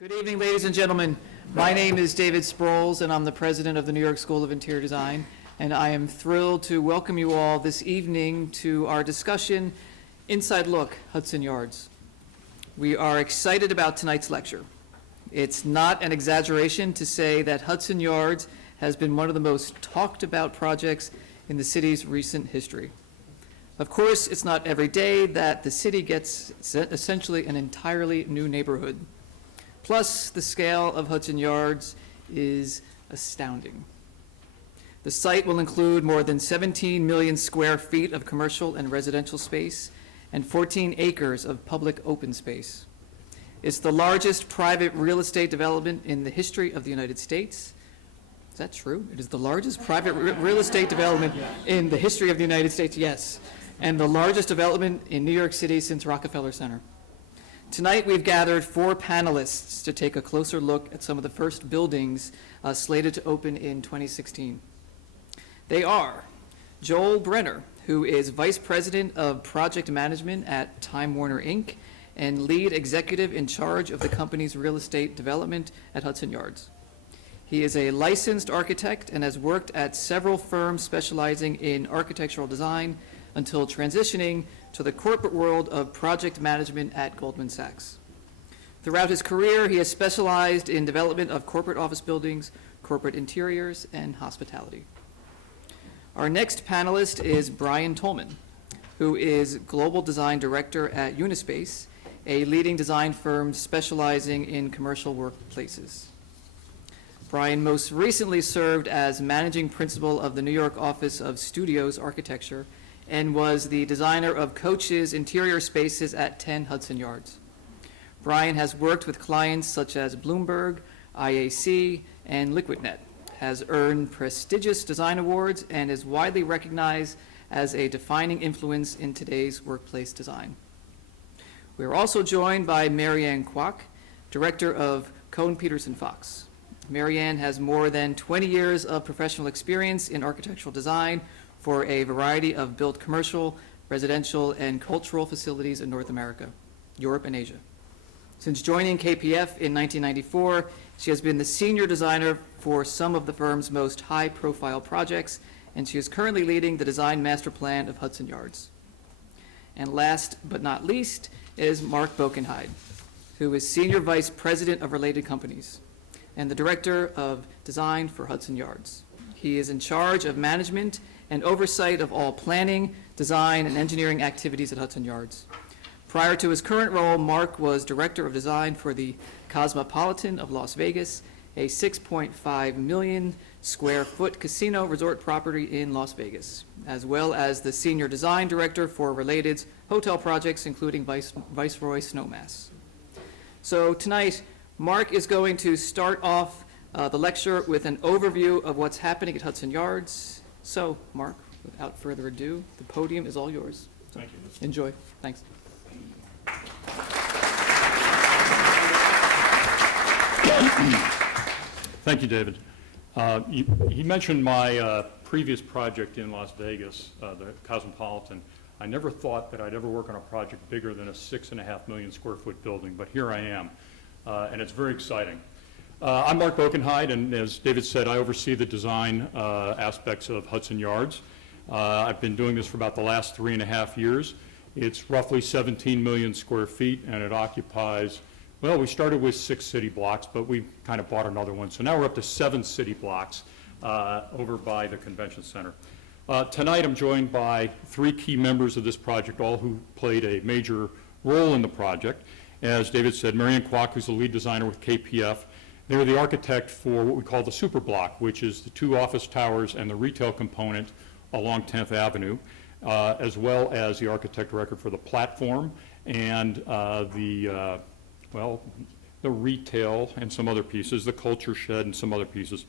Good evening, ladies and gentlemen. My name is David Sproles, and I'm the president of the New York School of Interior Design, and I am thrilled to welcome you all this evening to our discussion, Inside Look, Hudson Yards. We are excited about tonight's lecture. It's not an exaggeration to say that Hudson Yards has been one of the most talked about projects in the city's recent history. Of course, it's not every day that the city gets essentially an entirely new neighborhood. Plus, the scale of Hudson Yards is astounding. The site will include more than 17 million square feet of commercial and residential space and 14 acres of public open space. It's the largest private real estate development in the history of the United States. Is that true? It is the largest private real estate development in the history of the United States, yes. And the largest development in New York City since Rockefeller Center. Tonight, we've gathered 4 panelists to take a closer look at some of the first buildings slated to open in 2016. They are Joel Brenner, who is Vice President of Project Management at Time Warner, Inc., and lead executive in charge of the company's real estate development at Hudson Yards. He is a licensed architect and has worked at several firms specializing in architectural design until transitioning to the corporate world of project management at Goldman Sachs. Throughout his career, he has specialized in development of corporate office buildings, corporate interiors, and hospitality. Our next panelist is Brian Tolman, who is Global Design Director at Unispace, a leading design firm specializing in commercial workplaces. Brian most recently served as Managing Principal of the New York Office of Studios Architecture and was the designer of Coach's interior spaces at 10 Hudson Yards. Brian has worked with clients such as Bloomberg, IAC, and LiquidNet, has earned prestigious design awards, and is widely recognized as a defining influence in today's workplace design. We are also joined by Marianne Kwok, Director of Cohn Peterson Fox. Marianne has more than 20 years of professional experience in architectural design for a variety of built commercial, residential, and cultural facilities in North America, Europe, and Asia. Since joining KPF in 1994, she has been the senior designer for some of the firm's most high-profile projects, and she is currently leading the design master plan of Hudson Yards. And last but not least is Mark Boekenheide, who is Senior Vice President of Related Companies and the Director of Design for Hudson Yards. He is in charge of management and oversight of all planning, design, and engineering activities at Hudson Yards. Prior to his current role, Mark was Director of Design for the Cosmopolitan of Las Vegas, a 6.5 million square foot casino resort property in Las Vegas, as well as the Senior Design Director for Related's hotel projects, including Viceroy Snowmass. So tonight, Mark is going to start off the lecture with an overview of what's happening at Hudson Yards. So, Mark, without further ado, the podium is all yours. So thank you. Enjoy. Thanks. Thank you, David. He mentioned my previous project in Las Vegas, the Cosmopolitan. I never thought that I'd ever work on a project bigger than a 6.5 million square foot building, but here I am, and it's very exciting. I'm Mark Boekenheide, and as David said, I oversee the design aspects of Hudson Yards. I've been doing this for about the last 3.5 years. It's roughly 17 million square feet, and it occupies, well, we started with 6 city blocks, but we kind of bought another one. So now we're up to 7 city blocks over by the convention center. Tonight I'm joined by 3 key members of this project, all who played a major role in the project. As David said, Marianne Kwok, who's the lead designer with KPF. They were the architect for what we call the super block, which is the 2 office towers and the retail component along 10th Avenue, as well as the architect record for the platform and the retail and some other pieces, the culture shed and some other pieces.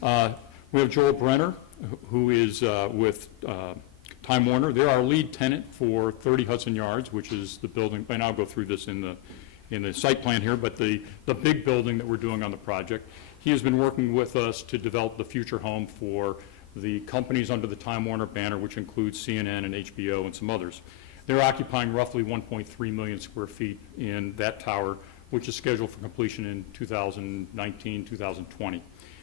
We have Joel Brenner, who is with Time Warner. They're our lead tenant for 30 Hudson Yards, which is the building, and I'll go through this in the site plan here, but the big building that we're doing on the project. He has been working with us to develop the future home for the companies under the Time Warner banner, which includes CNN and HBO and some others. They're occupying roughly 1.3 million square feet in that tower which is scheduled for completion in 2019, 2020.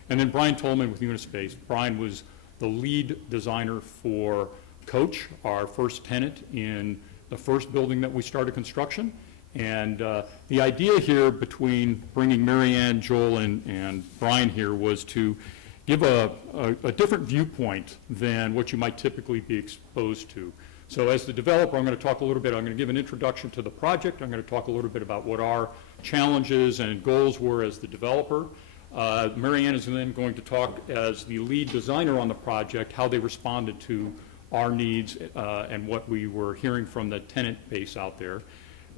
And then Brian Tolman with Unispace. Brian was the lead designer for Coach, our first tenant in the first building that we started construction. And the idea here between bringing Marianne, Joel, and Brian here was to give a different viewpoint than what you might typically be exposed to. So as the developer, I'm going to talk a little bit, I'm going to give an introduction to the project. I'm going to talk a little bit about what our challenges and goals were as the developer. Marianne is then going to talk as the lead designer on the project, how they responded to our needs and what we were hearing from the tenant base out there.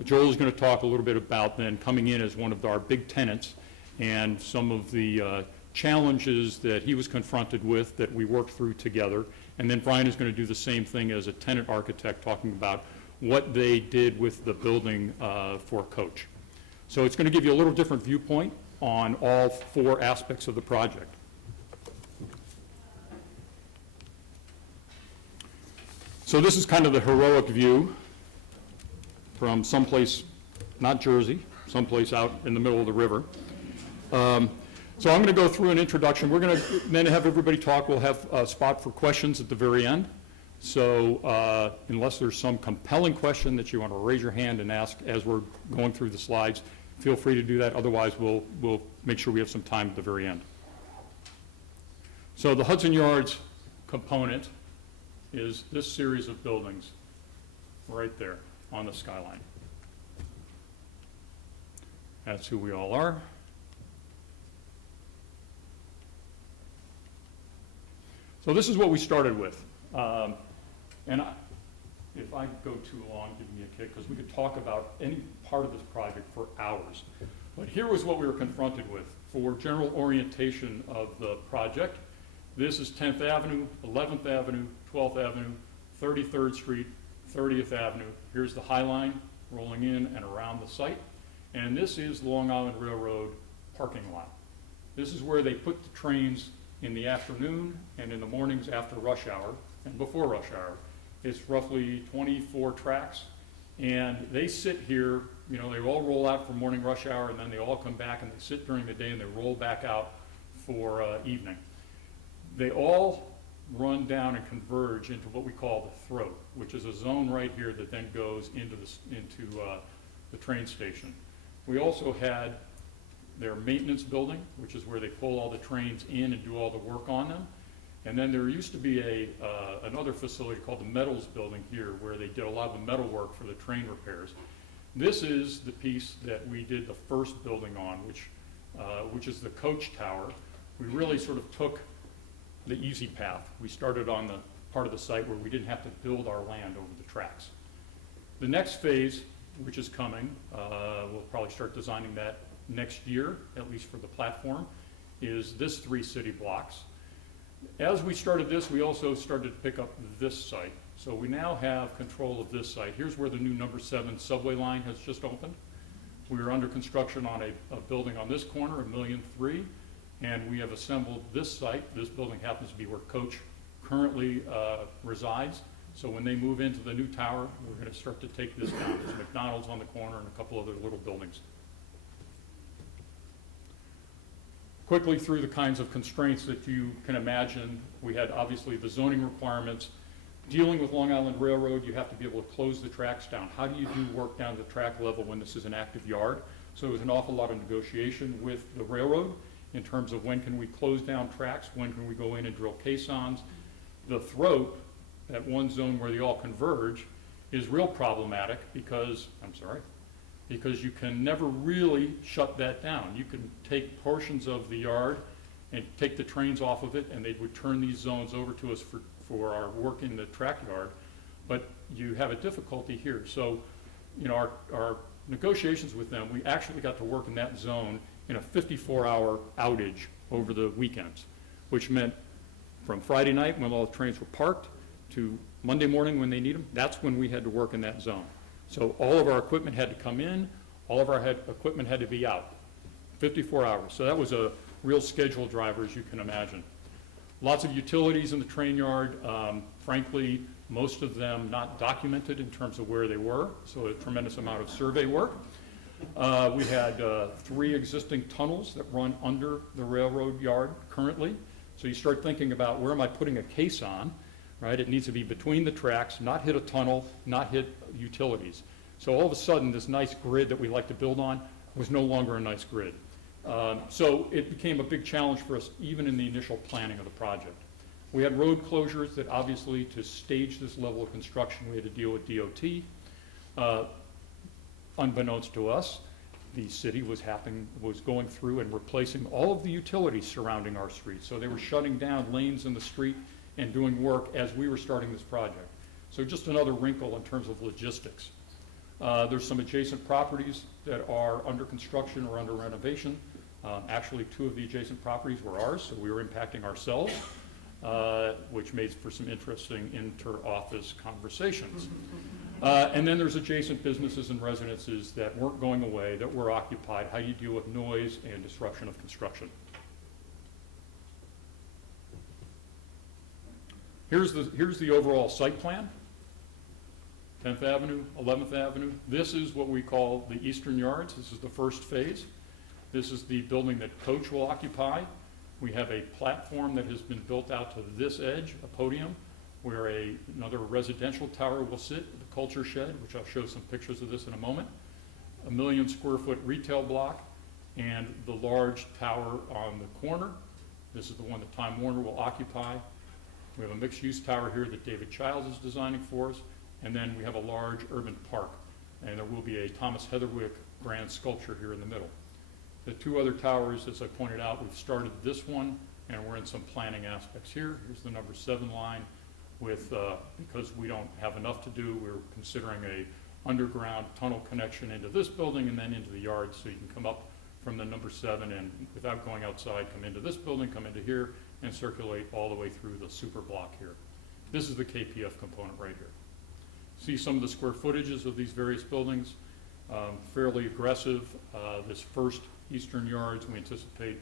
Joel is going to talk a little bit about then coming in as one of our big tenants and some of the challenges that he was confronted with that we worked through together. And then Brian is going to do the same thing as a tenant architect, talking about what they did with the building for Coach. So it's going to give you a little different viewpoint on all four aspects of the project. So this is kind of the heroic view from someplace, not Jersey, someplace out in the middle of the river. So I'm going to go through an introduction. We're going to then have everybody talk. We'll have a spot for questions at the very end. So unless there's some compelling question that you want to raise your hand and ask as we're going through the slides, feel free to do that. Otherwise, we'll make sure we have some time at the very end. So the Hudson Yards component is this series of buildings right there on the skyline. That's who we all are. So this is what we started with. And if I go too long, give me a kick, because we could talk about any part of this project for hours. But here was what we were confronted with for general orientation of the project. This is 10th Avenue, 11th Avenue, 12th Avenue, 33rd Street, 30th Avenue. Here's the High Line rolling in and around the site. And this is Long Island Railroad parking lot. This is where they put the trains in the afternoon and in the mornings after rush hour and before rush hour. It's roughly 24 tracks. And they sit here, you know, they all roll out for morning rush hour, and then they all come back and they sit during the day and they roll back out for evening. They all run down and converge into what we call the throat, which is a zone right here that then goes into the train station. We also had their maintenance building, which is where they pull all the trains in and do all the work on them. And then there used to be another facility called the metals building here, where they did a lot of the metal work for the train repairs. This is the piece that we did the first building on, which is the coach tower. We really sort of took the easy path. We started on the part of the site where we didn't have to build our land over the tracks. The next phase, which is coming, we'll probably start designing that next year, at least for the platform, is this 3 city blocks. As we started this, we also started to pick up this site. So we now have control of this site. Here's where the new number 7 subway line has just opened. We are under construction on a building on this corner, $1.3 million, and we have assembled this site. This building happens to be where Coach currently resides. So when they move into the new tower, we're going to start to take this down. There's McDonald's on the corner and a couple other little buildings. Quickly through the kinds of constraints that you can imagine. We had obviously the zoning requirements. Dealing with Long Island Railroad, you have to be able to close the tracks down. How do you do work down to the track level when this is an active yard? So there was an awful lot of negotiation with the railroad in terms of when can we close down tracks, when can we go in and drill caissons. The throat, that one zone where they all converge, is real problematic because you can never really shut that down. You can take portions of the yard and take the trains off of it, and they would turn these zones over to us for our work in the track yard, but you have a difficulty here. So, you know, our negotiations with them, we actually got to work in that zone in a 54-hour outage over the weekends, which meant from Friday night when all the trains were parked to Monday morning when they need them, that's when we had to work in that zone. So all of our equipment had to come in, all of our equipment had to be out, 54 hours. So that was a real schedule driver, as you can imagine. Lots of utilities in the train yard, frankly, most of them not documented in terms of where they were, so a tremendous amount of survey work. We had 3 existing tunnels that run under the railroad yard currently. So you start thinking about, where am I putting a case on, right? It needs to be between the tracks, not hit a tunnel, not hit utilities. So all of a sudden, this nice grid that we like to build on was no longer a nice grid. So it became a big challenge for us, even in the initial planning of the project. We had road closures that obviously, to stage this level of construction, we had to deal with DOT. Unbeknownst to us, the city was going through and replacing all of the utilities surrounding our street. So they were shutting down lanes in the street and doing work as we were starting this project. So just another wrinkle in terms of logistics. There's some adjacent properties that are under construction or under renovation. Actually, 2 of the adjacent properties were ours, so we were impacting ourselves, which made for some interesting inter-office conversations. And then there's adjacent businesses and residences that weren't going away, that were occupied. How do you deal with noise and disruption of construction? Here's the overall site plan. 10th Avenue, 11th Avenue. This is what we call the Eastern Yards. This is the first phase. This is the building that Coach will occupy. We have a platform that has been built out to this edge, a podium, where another residential tower will sit, the culture shed, which I'll show some pictures of this in a moment, a 1 million square foot retail block, and the large tower on the corner. This is the one that Time Warner will occupy. We have a mixed-use tower here that David Childs is designing for us, and then we have a large urban park, and there will be a Thomas Heatherwick grand sculpture here in the middle. The 2 other towers, as I pointed out, we've started this one, and we're in some planning aspects here. Here's the number 7 line. Because we don't have enough to do, we're considering a underground tunnel connection into this building and then into the yard, so you can come up from the number 7 and, without going outside, come into this building, come into here, and circulate all the way through the super block here. This is the KPF component right here. See some of the square footages of these various buildings, fairly aggressive. This first Eastern Yards, we anticipate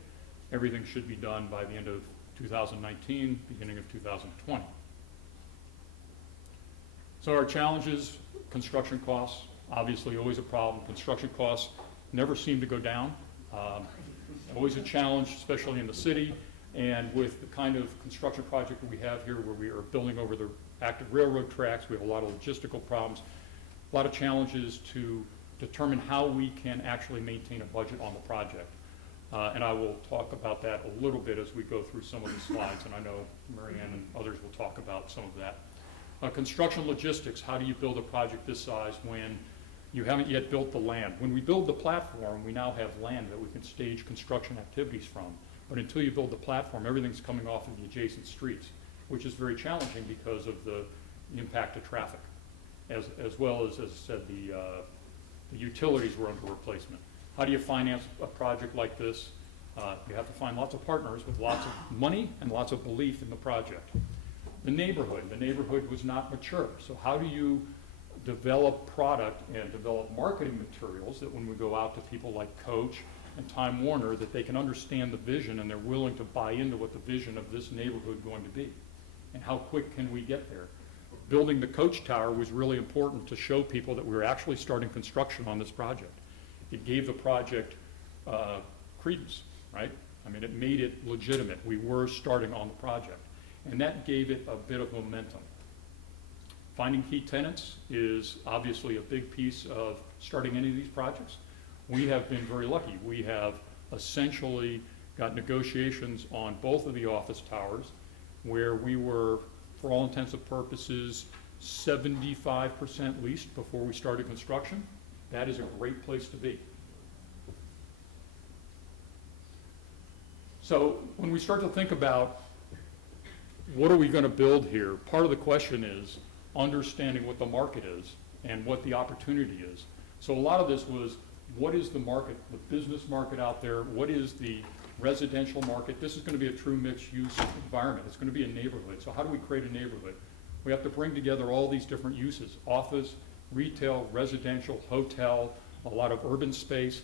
everything should be done by the end of 2019, beginning of 2020. So our challenges, construction costs, obviously always a problem. Construction costs never seem to go down. Always a challenge, especially in the city. And with the kind of construction project that we have here, where we are building over the active railroad tracks, we have a lot of logistical problems, a lot of challenges to determine how we can actually maintain a budget on the project. And I will talk about that a little bit as we go through some of the slides, and I know Marianne and others will talk about some of that. Construction logistics, how do you build a project this size when you haven't yet built the land? When we build the platform, we now have land that we can stage construction activities from. But until you build the platform, everything's coming off of the adjacent streets, which is very challenging because of the impact of traffic, as well as I said, the utilities were under replacement. How do you finance a project like this? You have to find lots of partners with lots of money and lots of belief in the project. The neighborhood was not mature. So how do you develop product and develop marketing materials that when we go out to people like Coach and Time Warner, that they can understand the vision and they're willing to buy into what the vision of this neighborhood going to be? And how quick can we get there? Building the Coach Tower was really important to show people that we were actually starting construction on this project. It gave the project credence, right? I mean, it made it legitimate. We were starting on the project. And that gave it a bit of momentum. Finding key tenants is obviously a big piece of starting any of these projects. We have been very lucky. We have essentially got negotiations on both of the office towers where we were, for all intents and purposes, 75% leased before we started construction. That is a great place to be. So when we start to think about what are we going to build here, part of the question is understanding what the market is and what the opportunity is. So a lot of this was, what is the market, the business market out there? What is the residential market? This is going to be a true mixed-use environment. It's going to be a neighborhood. So how do we create a neighborhood? We have to bring together all these different uses: office, retail, residential, hotel, a lot of urban space,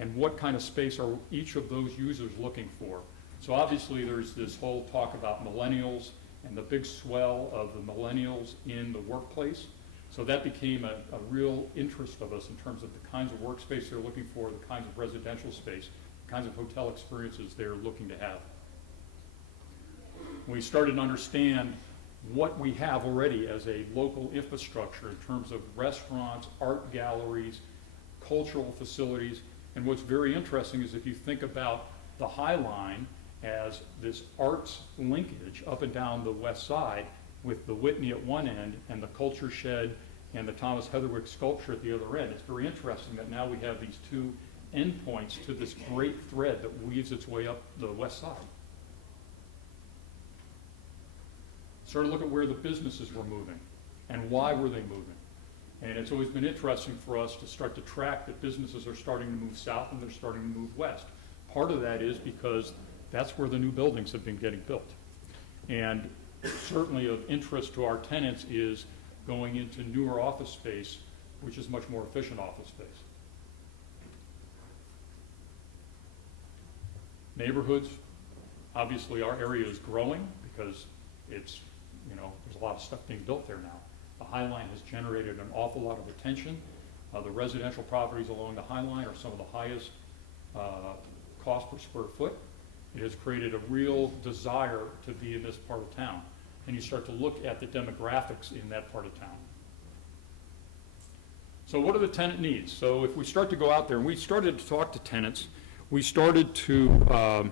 and what kind of space are each of those users looking for? So obviously there's this whole talk about millennials and the big swell of the millennials in the workplace. So that became a real interest of us in terms of the kinds of workspace they're looking for, the kinds of residential space, the kinds of hotel experiences they're looking to have. We started to understand what we have already as a local infrastructure in terms of restaurants, art galleries, cultural facilities. And what's very interesting is if you think about the High Line as this arts linkage up and down the west side with the Whitney at one end and the Culture Shed and the Thomas Heatherwick sculpture at the other end, it's very interesting that now we have these two endpoints to this great thread that weaves its way up the west side. Started to look at where the businesses were moving and why were they moving. And it's always been interesting for us to start to track that businesses are starting to move south and they're starting to move west. Part of that is because that's where the new buildings have been getting built. And certainly of interest to our tenants is going into newer office space, which is much more efficient office space. Neighborhoods, obviously our area is growing because it's, there's a lot of stuff being built there now. The High Line has generated an awful lot of attention. The residential properties along the High Line are some of the highest cost per square foot. It has created a real desire to be in this part of town. And you start to look at the demographics in that part of town. So what are the tenant needs? So if we start to go out there, and we started to talk to tenants, we started to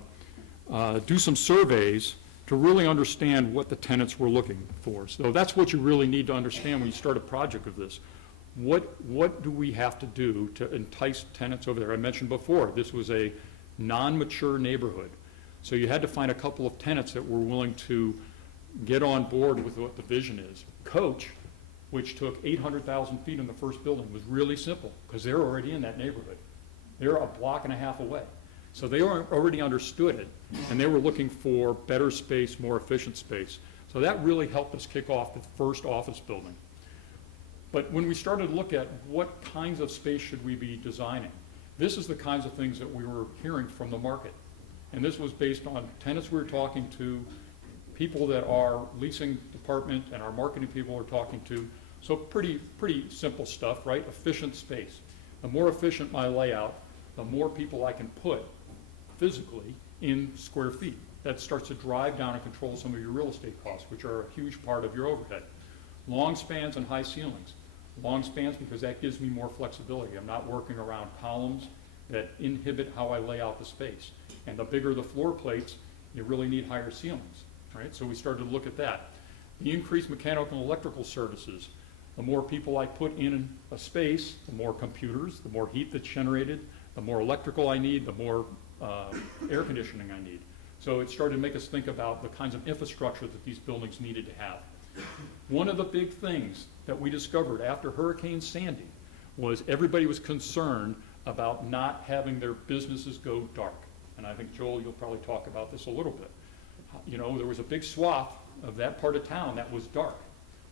do some surveys to really understand what the tenants were looking for. So that's what you really need to understand when you start a project of this. What do we have to do to entice tenants over there? I mentioned before, this was a non-mature neighborhood. So you had to find a couple of tenants that were willing to get on board with what the vision is. Coach, which took 800,000 feet in the first building, was really simple because they're already in that neighborhood. They're a block and a half away. So they already understood it, and they were looking for better space, more efficient space. So that really helped us kick off the first office building. But when we started to look at what kinds of space should we be designing, this is the kinds of things that we were hearing from the market. And this was based on tenants we were talking to, people that our leasing department and our marketing people are talking to. So pretty simple stuff, right? Efficient space. The more efficient my layout, the more people I can put physically in square feet. That starts to drive down and control some of your real estate costs, which are a huge part of your overhead. Long spans and high ceilings. Long spans because that gives me more flexibility. I'm not working around columns that inhibit how I lay out the space. And the bigger the floor plates, you really need higher ceilings, right? So we started to look at that. The increased mechanical and electrical services. The more people I put in a space, the more computers, the more heat that's generated, the more electrical I need, the more air conditioning I need. So it started to make us think about the kinds of infrastructure that these buildings needed to have. One of the big things that we discovered after Hurricane Sandy was everybody was concerned about not having their businesses go dark. And I think, Joel, you'll probably talk about this a little bit. There was a big swath of that part of town that was dark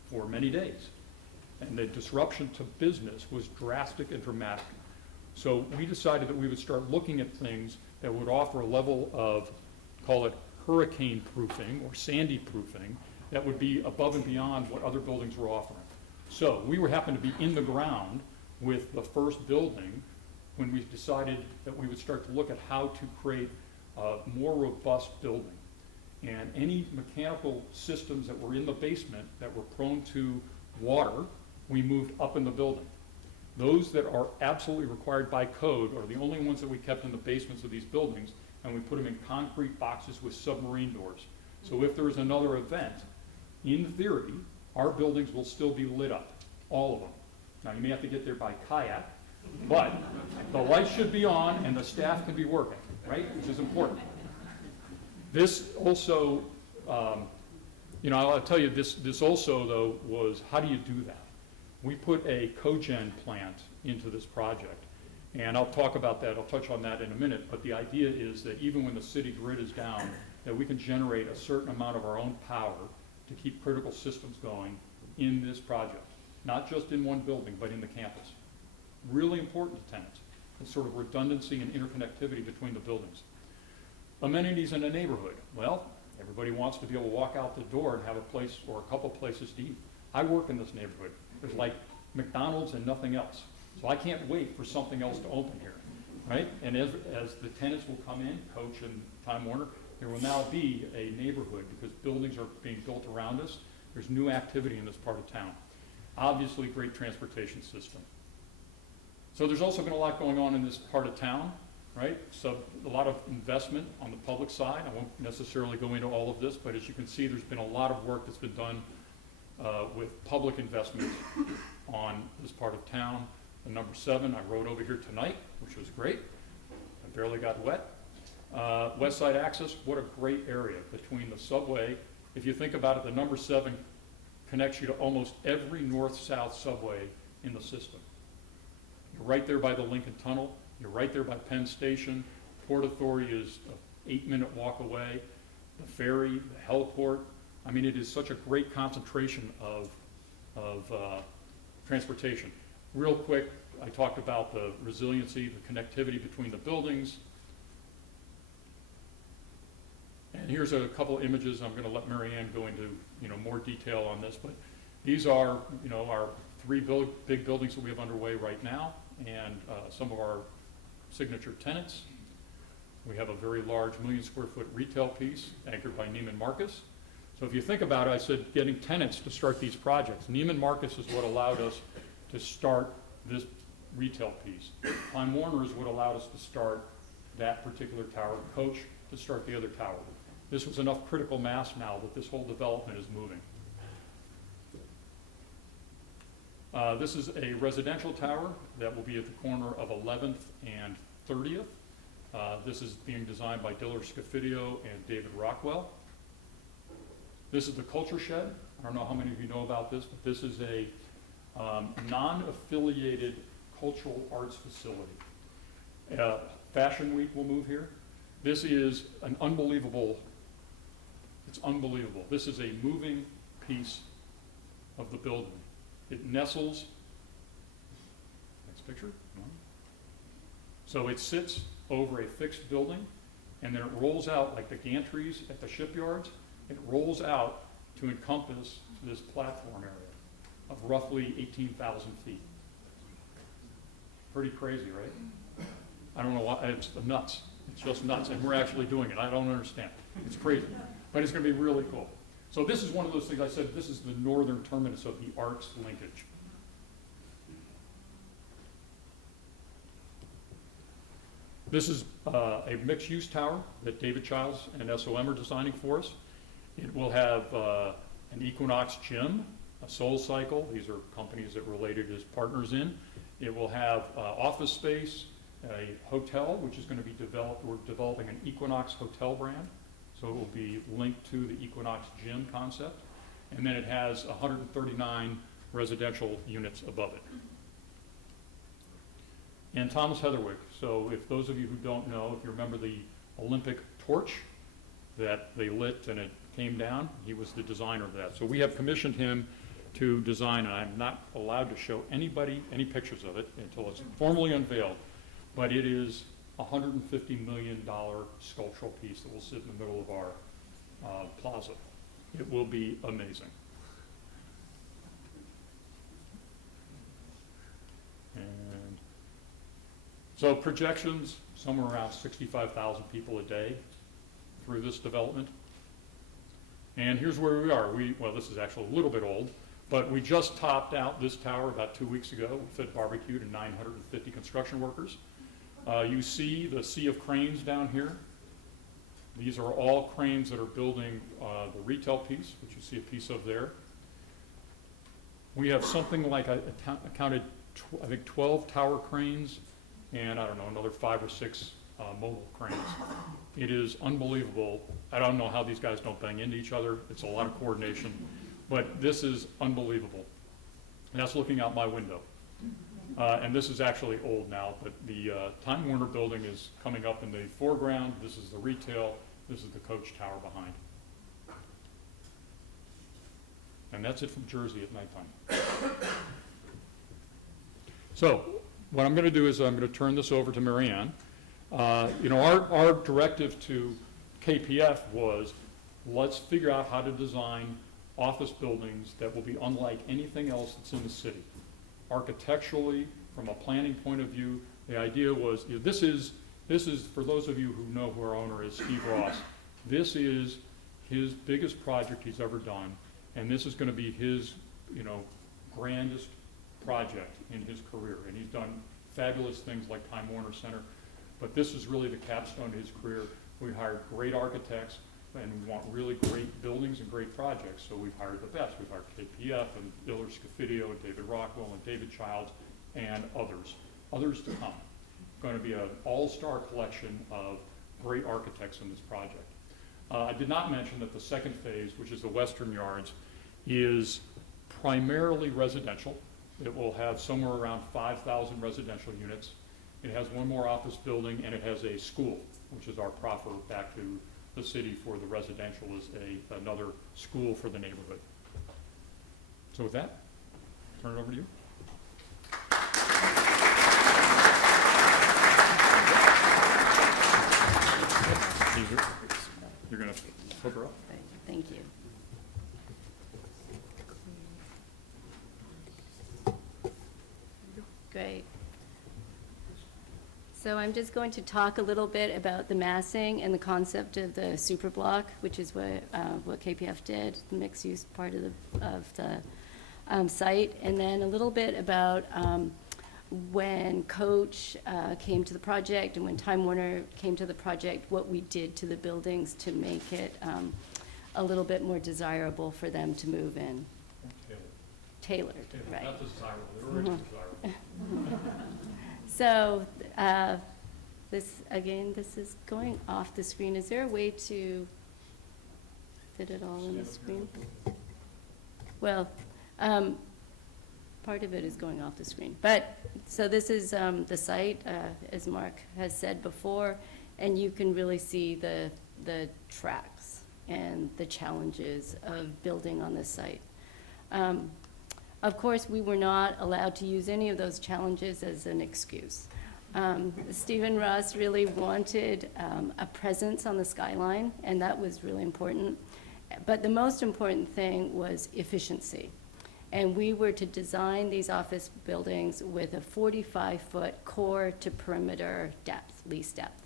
for many days. And the disruption to business was drastic and dramatic. So we decided that we would start looking at things that would offer a level of, call it hurricane proofing or sandy proofing, that would be above and beyond what other buildings were offering. So we happened to be in the ground with the first building when we decided that we would start to look at how to create a more robust building. And any mechanical systems that were in the basement that were prone to water, we moved up in the building. Those that are absolutely required by code are the only ones that we kept in the basements of these buildings, and we put them in concrete boxes with submarine doors. So if there is another event, in theory, our buildings will still be lit up, all of them. Now, you may have to get there by kayak, but the lights should be on and the staff can be working, right, which is important. This also, I'll tell you, this also, though, was how do you do that? We put a cogen plant into this project, and I'll talk about that, I'll touch on that in a minute, but the idea is that even when the city grid is down, that we can generate a certain amount of our own power to keep critical systems going in this project, not just in one building, but in the campus. Really important to tenants, the sort of redundancy and interconnectivity between the buildings. Amenities in a neighborhood. Well, everybody wants to be able to walk out the door and have a place or a couple places to eat. I work in this neighborhood. There's like McDonald's and nothing else. So I can't wait for something else to open here, right? And as the tenants will come in, Coach and Time Warner, there will now be a neighborhood because buildings are being built around us. There's new activity in this part of town. Obviously, great transportation system. So there's also been a lot going on in this part of town, right? So a lot of investment on the public side. I won't necessarily go into all of this, but as you can see, there's been a lot of work that's been done with public investment on this part of town. The number 7, I rode over here tonight, which was great. I barely got wet. West Side Access, what a great area between the subway. If you think about it, the number 7 connects you to almost every north-south subway in the system. You're right there by the Lincoln Tunnel. You're right there by Penn Station. Port Authority is an 8-minute walk away. The ferry, the heliport. I mean, it is such a great concentration of transportation. Real quick, I talked about the resiliency, the connectivity between the buildings. And here's a couple images. I'm going to let Marianne go into more detail on this, but these are our 3 big buildings that we have underway right now, and some of our signature tenants. We have a very large 1 million square foot retail piece anchored by Neiman Marcus. So if you think about it, I said getting tenants to start these projects. Neiman Marcus is what allowed us to start this retail piece. Time Warner is what allowed us to start that particular tower. Coach to start the other tower. This was enough critical mass now that this whole development is moving. This is a residential tower that will be at the corner of 11th and 30th. This is being designed by Diller Scofidio and David Rockwell. This is the Culture Shed. I don't know how many of you know about this, but this is a non-affiliated cultural arts facility. Fashion Week will move here. This is an unbelievable, it's unbelievable. This is a moving piece of the building. It nestles, next picture. So it sits over a fixed building, and then it rolls out like the gantries at the shipyards. It rolls out to encompass this platform area of roughly 18,000 feet. Pretty crazy, right? I don't know why, it's nuts. It's just nuts, and we're actually doing it. I don't understand. It's crazy, but it's going to be really cool. So this is one of those things I said, this is the northern terminus of the arts linkage. This is a mixed-use tower that David Childs and SOM are designing for us. It will have an Equinox gym, a Soul Cycle. These are companies that Related is partners in. It will have office space, a hotel, which is going to be developed. We're developing an Equinox hotel brand. So it will be linked to the Equinox gym concept. And then it has 139 residential units above it. And Thomas Heatherwick. So if those of you who don't know, if you remember the Olympic torch that they lit and it came down, he was the designer of that. So we have commissioned him to design, and I'm not allowed to show anybody any pictures of it until it's formally unveiled, but it is a $150 million sculptural piece that will sit in the middle of our plaza. It will be amazing. And so projections, somewhere around 65,000 people a day through this development. And here's where we are. Well, this is actually a little bit old, but we just topped out this tower about 2 weeks ago. We fed barbecue to 950 construction workers. You see the sea of cranes down here. These are all cranes that are building the retail piece, which you see a piece of there. We have something like, I counted, I think 12 tower cranes and I don't know, another 5 or 6 mobile cranes. It is unbelievable. I don't know how these guys don't bang into each other. It's a lot of coordination, but this is unbelievable. And that's looking out my window. And this is actually old now, but the Time Warner building is coming up in the foreground. This is the retail. This is the Coach Tower behind. And that's it from Jersey at nighttime. So what I'm going to do is I'm going to turn this over to Marianne. Our directive to KPF was, let's figure out how to design office buildings that will be unlike anything else that's in the city. Architecturally, from a planning point of view, the idea was, this is, for those of you who know who our owner is, Steve Ross, this is his biggest project he's ever done, and this is gonna be his, grandest project in his career. And he's done fabulous things like Time Warner Center, but this is really the capstone of his career. We hired great architects, and we want really great buildings and great projects, so we've hired the best. We've hired KPF and Iller Scofidio and David Rockwell and David Childs and others to come. Going to be an all-star collection of great architects in this project. I did not mention that the second phase, which is the Western Yards, is primarily residential. It will have somewhere around 5,000 residential units. It has one more office building, and it has a school, which is our proffer back to the city for the residential, is another school for the neighborhood. So with that, turn it over to you. You're going to hook her up? Thank you. Great. So I'm just going to talk a little bit about the massing and the concept of the super block, which is what KPF did, the mixed-use part of the site, and then a little bit about when Coach came to the project and when Time Warner came to the project, what we did to the buildings to make it a little bit more desirable for them to move in. Tailored, right. Not desirable, they're already desirable. So this is going off the screen. Is there a way to fit it all on the screen? Well, part of it is going off the screen. But, so this is the site, as Mark has said before, and you can really see the tracks and the challenges of building on this site. Of course, we were not allowed to use any of those challenges as an excuse. Stephen Ross really wanted a presence on the skyline, and that was really important. But the most important thing was efficiency. And we were to design these office buildings with a 45-foot core to perimeter depth, lease depth.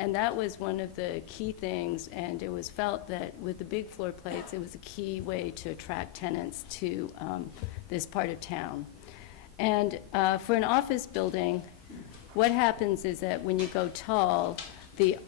And that was one of the key things, and it was felt that with the big floor plates, it was a key way to attract tenants to this part of town. And for an office building, what happens is that when you go tall, the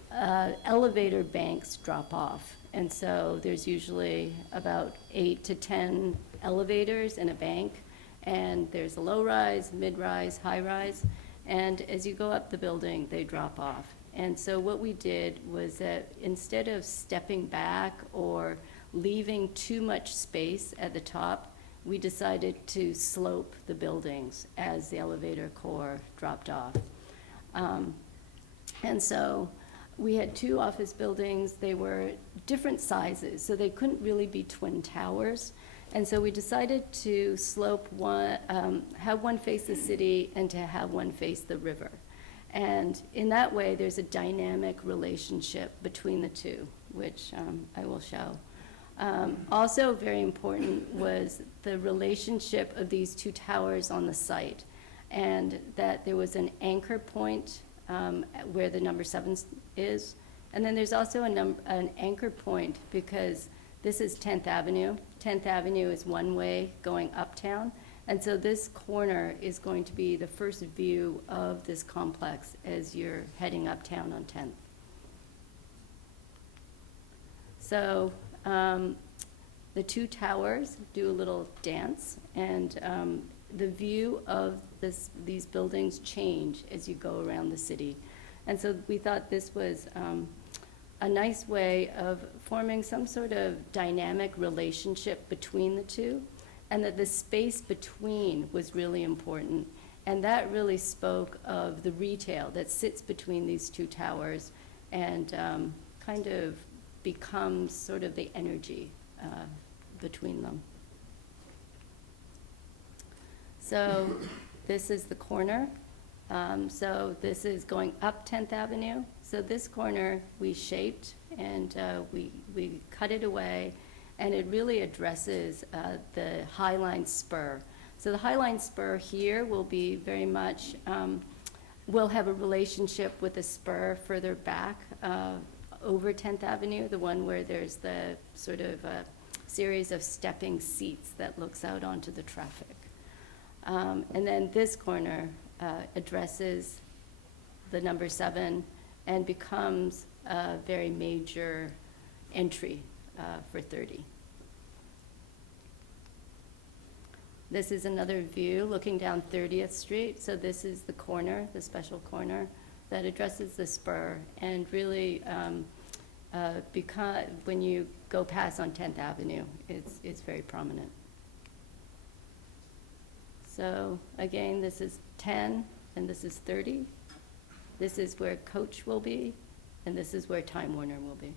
elevator banks drop off. And so there's usually about 8 to 10 elevators in a bank, and there's a low rise, mid rise, high rise, and as you go up the building, they drop off. And so what we did was that instead of stepping back or leaving too much space at the top, we decided to slope the buildings as the elevator core dropped off. And so we had 2 office buildings. They were different sizes, so they couldn't really be twin towers. And so we decided to slope one, have one face the city and to have one face the river. And in that way, there's a dynamic relationship between the two, which I will show. Also very important was the relationship of these 2 towers on the site, and that there was an anchor point where the number 7 is. And then there's also an anchor point because this is 10th Avenue. 10th Avenue is one way going uptown. And so this corner is going to be the first view of this complex as you're heading uptown on 10th. So the 2 towers do a little dance, and the view of these buildings change as you go around the city. And so we thought this was a nice way of forming some sort of dynamic relationship between the 2, and that the space between was really important. And that really spoke of the retail that sits between these 2 towers and kind of becomes sort of the energy between them. So this is the corner. So this is going up 10th Avenue. So this corner we shaped and we cut it away, and it really addresses the Highline spur. So the Highline spur here will be very much, will have a relationship with the spur further back over 10th Avenue, the one where there's the sort of series of stepping seats that looks out onto the traffic. And then this corner addresses the number 7 and becomes a very major entry for 30. This is another view looking down 30th Street. So this is the corner, the special corner that addresses the spur, and really because when you go past on 10th Avenue, it's very prominent. So again, this is 10 and this is 30. This is where Coach will be, and this is where Time Warner will be.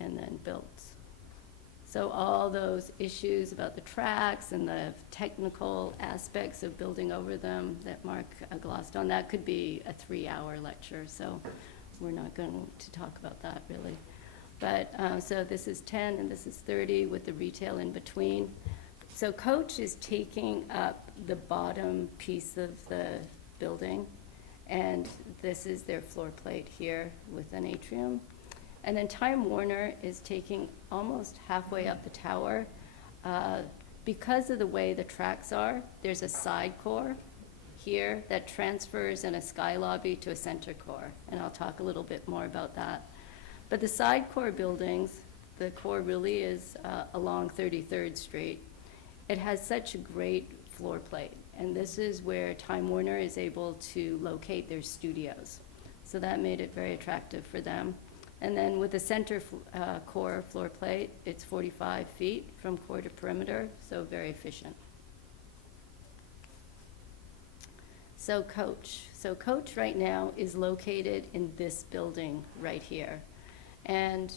And then built. So all those issues about the tracks and the technical aspects of building over them that Mark glossed on, that could be a 3-hour lecture, so we're not going to talk about that really. But so this is 10 and this is 30 with the retail in between. So Coach is taking up the bottom piece of the building, and this is their floor plate here with an atrium. And then Time Warner is taking almost halfway up the tower. Because of the way the tracks are, there's a side core here that transfers in a sky lobby to a center core. And I'll talk a little bit more about that. But the side core buildings, the core really is along 33rd Street. It has such a great floor plate. And this is where Time Warner is able to locate their studios. So that made it very attractive for them. And then with the center core floor plate, it's 45 feet from core to perimeter, so very efficient. So Coach right now is located in this building right here. And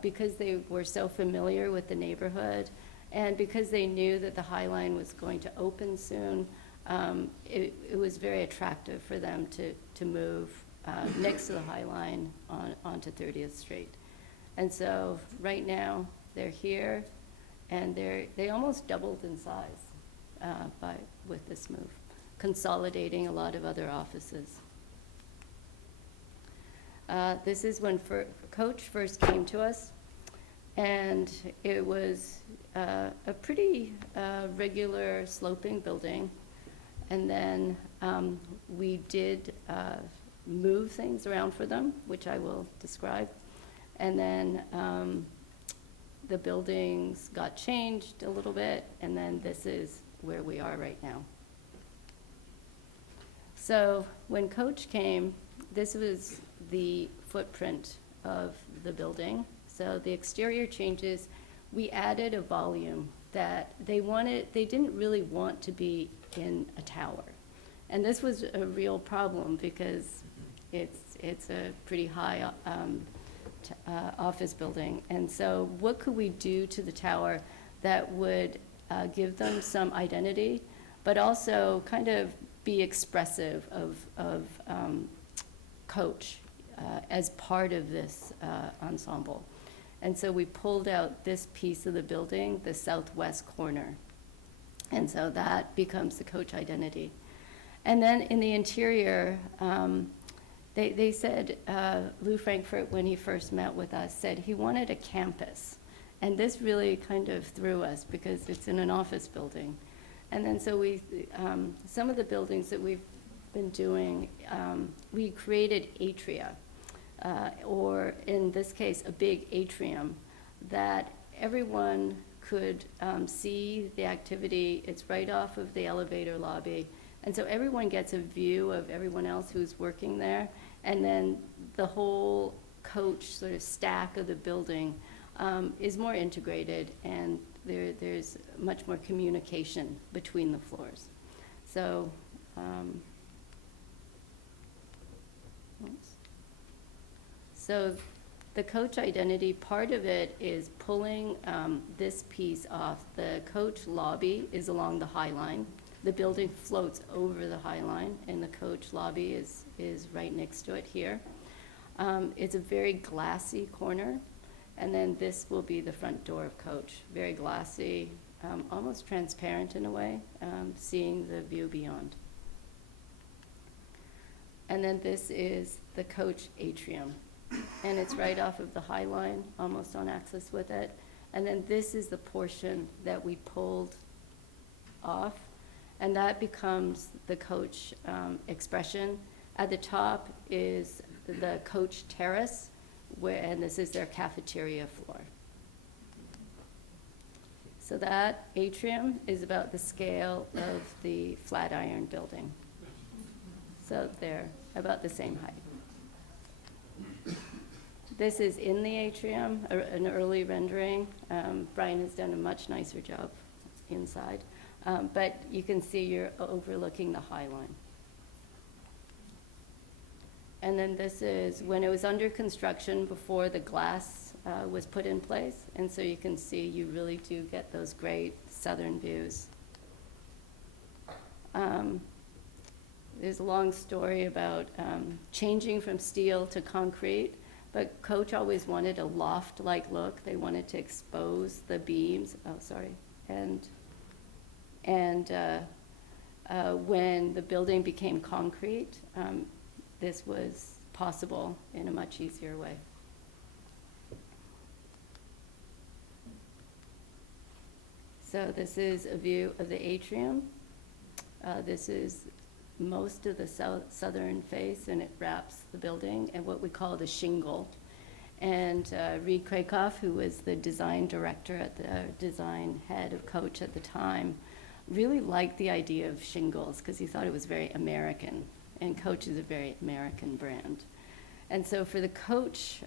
because they were so familiar with the neighborhood, and because they knew that the High Line was going to open soon, it was very attractive for them to move next to the High Line onto 30th Street. And so right now they're here, and they almost doubled in size with this move, consolidating a lot of other offices. This is when Coach first came to us, and it was a pretty regular sloping building. And then we did move things around for them, which I will describe. And then the buildings got changed a little bit, and then this is where we are right now. So when Coach came, this was the footprint of the building. So the exterior changes, we added a volume that they didn't really want to be in a tower. And this was a real problem because it's a pretty high office building. And so what could we do to the tower that would give them some identity, but also kind of be expressive of Coach as part of this ensemble. And so we pulled out this piece of the building, the southwest corner. And so that becomes the Coach identity. And then in the interior, they said, Lou Frankfurt, when he first met with us, said he wanted a campus. And this really kind of threw us because it's in an office building. And then so some of the buildings that we've been doing, we created atria, or in this case, a big atrium that everyone could see the activity. It's right off of the elevator lobby. And so everyone gets a view of everyone else who's working there. And then the whole Coach sort of stack of the building is more integrated, and there's much more communication between the floors. So, so the Coach identity, part of it is pulling this piece off. The Coach lobby is along the High Line. The building floats over the High Line, and the Coach lobby is right next to it here. It's a very glassy corner, And then this will be the front door of Coach, very glassy, almost transparent in a way, seeing the view beyond. And then this is the Coach atrium, and it's right off of the High Line, almost on axis with it. And then this is the portion that we pulled off, and that becomes the Coach expression. At the top is the Coach terrace, and this is their cafeteria floor. So that atrium is about the scale of the Flatiron building. So they're about the same height. This is in the atrium, an early rendering. Brian has done a much nicer job inside. But you can see you're overlooking the High Line. And then this is when it was under construction before the glass was put in place. And so you can see you really do get those great southern views. There's a long story about changing from steel to concrete, but Coach always wanted a loft-like look. They wanted to expose the beams, and when the building became concrete, this was possible in a much easier way. So this is a view of the atrium. This is most of the southern face, and it wraps the building and what we call the shingle. And Reed Krakoff, who was the design director at the design head of Coach at the time, really liked the idea of shingles because he thought it was very American, and Coach is a very American brand. And so for the Coach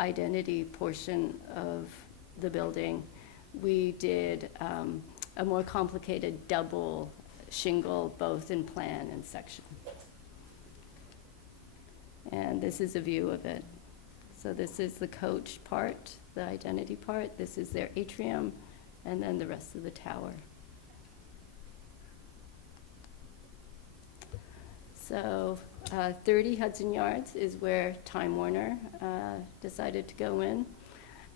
identity portion of the building, we did a more complicated double shingle, both in plan and section. And this is a view of it. So this is the Coach part, the identity part. This is their atrium, and then the rest of the tower. So 30 Hudson Yards is where Time Warner decided to go in.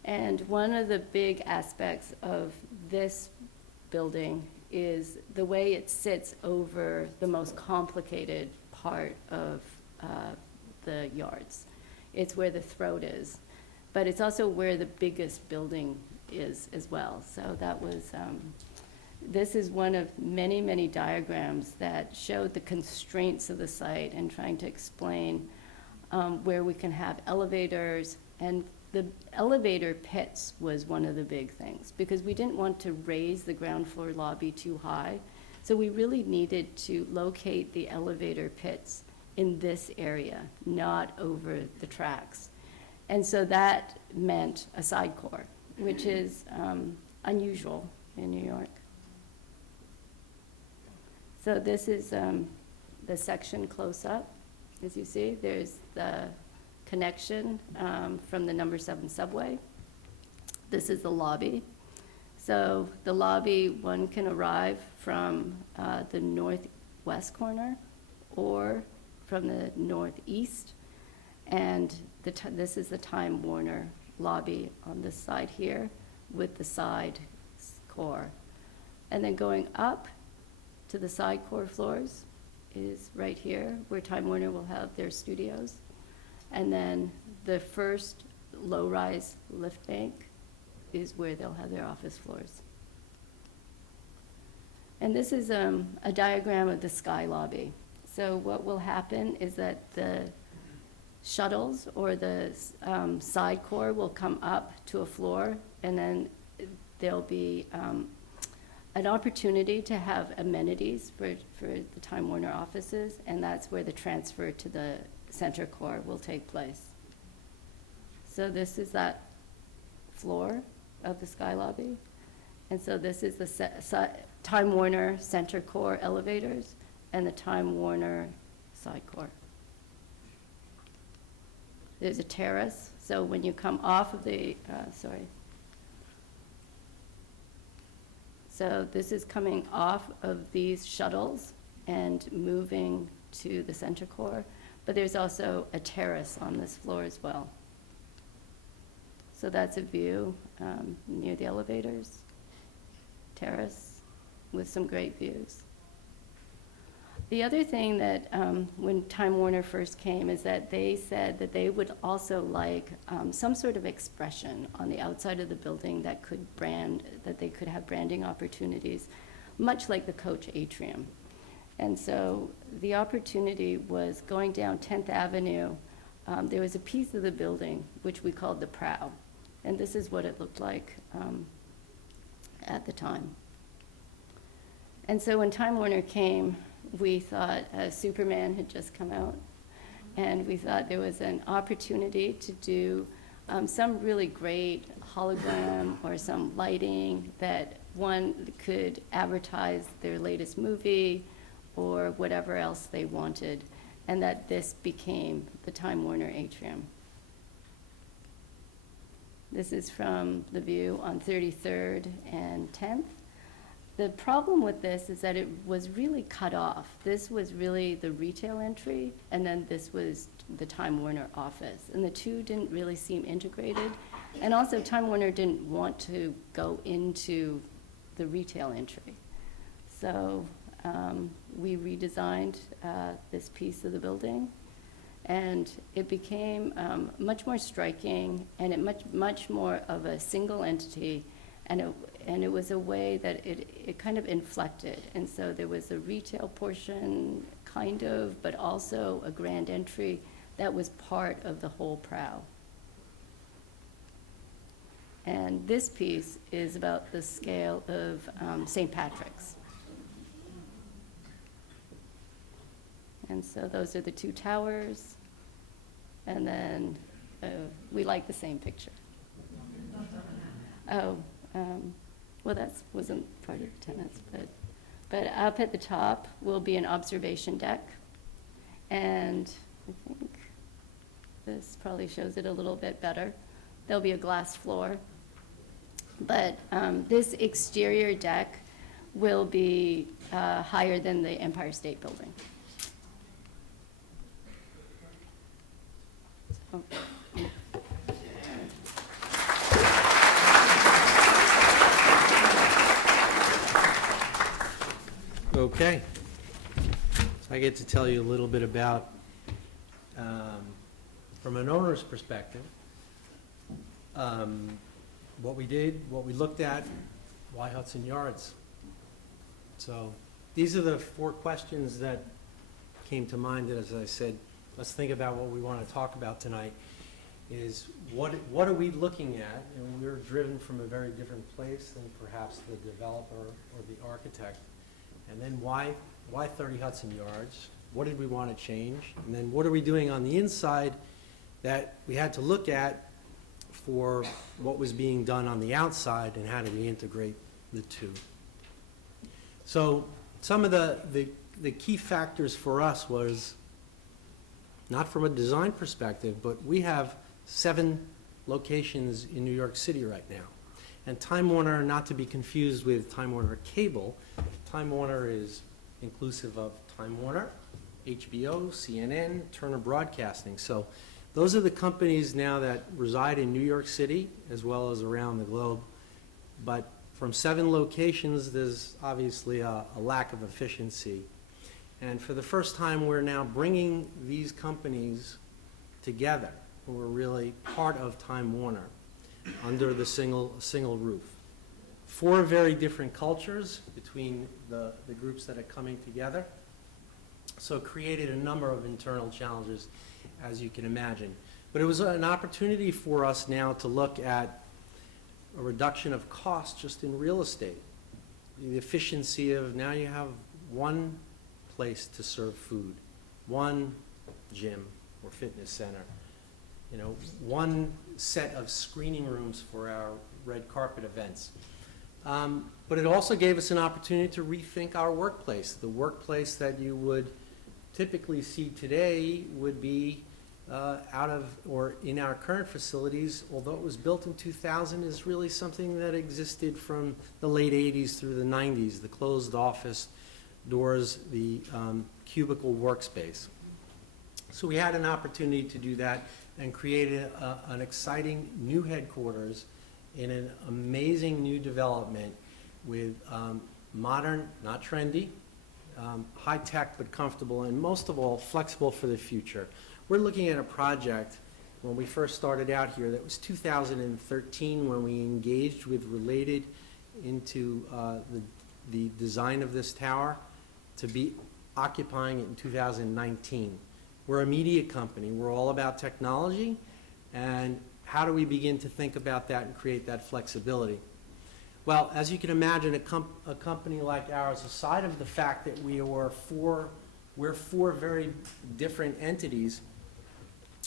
And one of the big aspects of this building is the way it sits over the most complicated part of the yards. It's where the throat is, but it's also where the biggest building is as well. So that was, this is one of many, many diagrams that showed the constraints of the site and trying to explain where we can have elevators. And the elevator pits was one of the big things because we didn't want to raise the ground floor lobby too high. So we really needed to locate the elevator pits in this area, not over the tracks. And so that meant a side core, which is unusual in New York. So this is the section close up. As you see, there's the connection from the number 7 subway. This is the lobby. So the lobby, one can arrive from the northwest corner or from the northeast. And this is the Time Warner lobby on this side here with the side core. And then going up to the side core floors is right here where Time Warner will have their studios. And then the first low-rise lift bank is where they'll have their office floors. And this is a diagram of the sky lobby. So what will happen is that the shuttles or the side core will come up to a floor, and then there'll be an opportunity to have amenities for the Time Warner offices, and that's where the transfer to the center core will take place. So this is that floor of the sky lobby. And so this is the Time Warner center core elevators and the Time Warner side core. There's a terrace, so when you come off of the, So this is coming off of these shuttles and moving to the center core, but there's also a terrace on this floor as well. So that's a view near the elevators, terrace with some great views. The other thing that when Time Warner first came is that they said that they would also like some sort of expression on the outside of the building that could that they could have branding opportunities, much like the Coach atrium. And so the opportunity was going down 10th Avenue. There was a piece of the building which we called the Prow. And this is what it looked like at the time. And so when Time Warner came, we thought Superman had just come out, and we thought there was an opportunity to do some really great hologram or some lighting that one could advertise their latest movie or whatever else they wanted, and that this became the Time Warner atrium. This is from the view on 33rd and 10th. The problem with this is that it was really cut off. This was really the retail entry, and then this was the Time Warner office. And the two didn't really seem integrated. And also, Time Warner didn't want to go into the retail entry. So we redesigned this piece of the building, and it became much more striking, and it much more of a single entity, and it was a way that it kind of inflected. And so there was a retail portion, kind of, but also a grand entry that was part of the whole Prow. And this piece is about the scale of St. Patrick's. And so those are the two towers. And then we like the same picture. Oh. Well, that wasn't part of the tenants, but up at the top will be an observation deck. And I think this probably shows it a little bit better. There'll be a glass floor. But this exterior deck will be higher than the Empire State Building. So, Okay. So I get to tell you a little bit about, from an owner's perspective, what we did, what we looked at, why Hudson Yards. So these are the 4 questions that came to mind as I said, let's think about what we want to talk about tonight, is what are we looking at? And we're driven from a very different place than perhaps the developer or the architect. And then why 30 Hudson Yards? What did we want to change? And then what are we doing on the inside that we had to look at for what was being done on the outside, and how do we integrate the two? So some of the key factors for us was, not from a design perspective, but we have 7 locations in New York City right now. And Time Warner, not to be confused with Time Warner Cable, Time Warner is inclusive of Time Warner, HBO, CNN, Turner Broadcasting. So those are the companies now that reside in New York City as well as around the globe. But from 7 locations, there's obviously a lack of efficiency. And for the first time, we're now bringing these companies together. We're really part of Time Warner under the single roof. 4 very different cultures between the groups that are coming together. So it created a number of internal challenges, as you can imagine. But it was an opportunity for us now to look at a reduction of cost just in real estate. The efficiency of, now you have one place to serve food, one gym or fitness center, you know, one set of screening rooms for our red carpet events. But it also gave us an opportunity to rethink our workplace. The workplace that you would typically see today would be out of or in our current facilities, although it was built in 2000, is really something that existed from the late 80s through the 90s, the closed office doors, the cubicle workspace. So we had an opportunity to do that and created an exciting new headquarters in an amazing new development with modern, not trendy, high-tech but comfortable, and most of all, flexible for the future. We're looking at a project, when we first started out here, that was 2013 when we engaged with Related into the design of this tower, to be occupying it in 2019. We're a media company. We're all about technology, and how do we begin to think about that and create that flexibility? Well, as you can imagine, a company like ours, aside of the fact that we're four very different entities,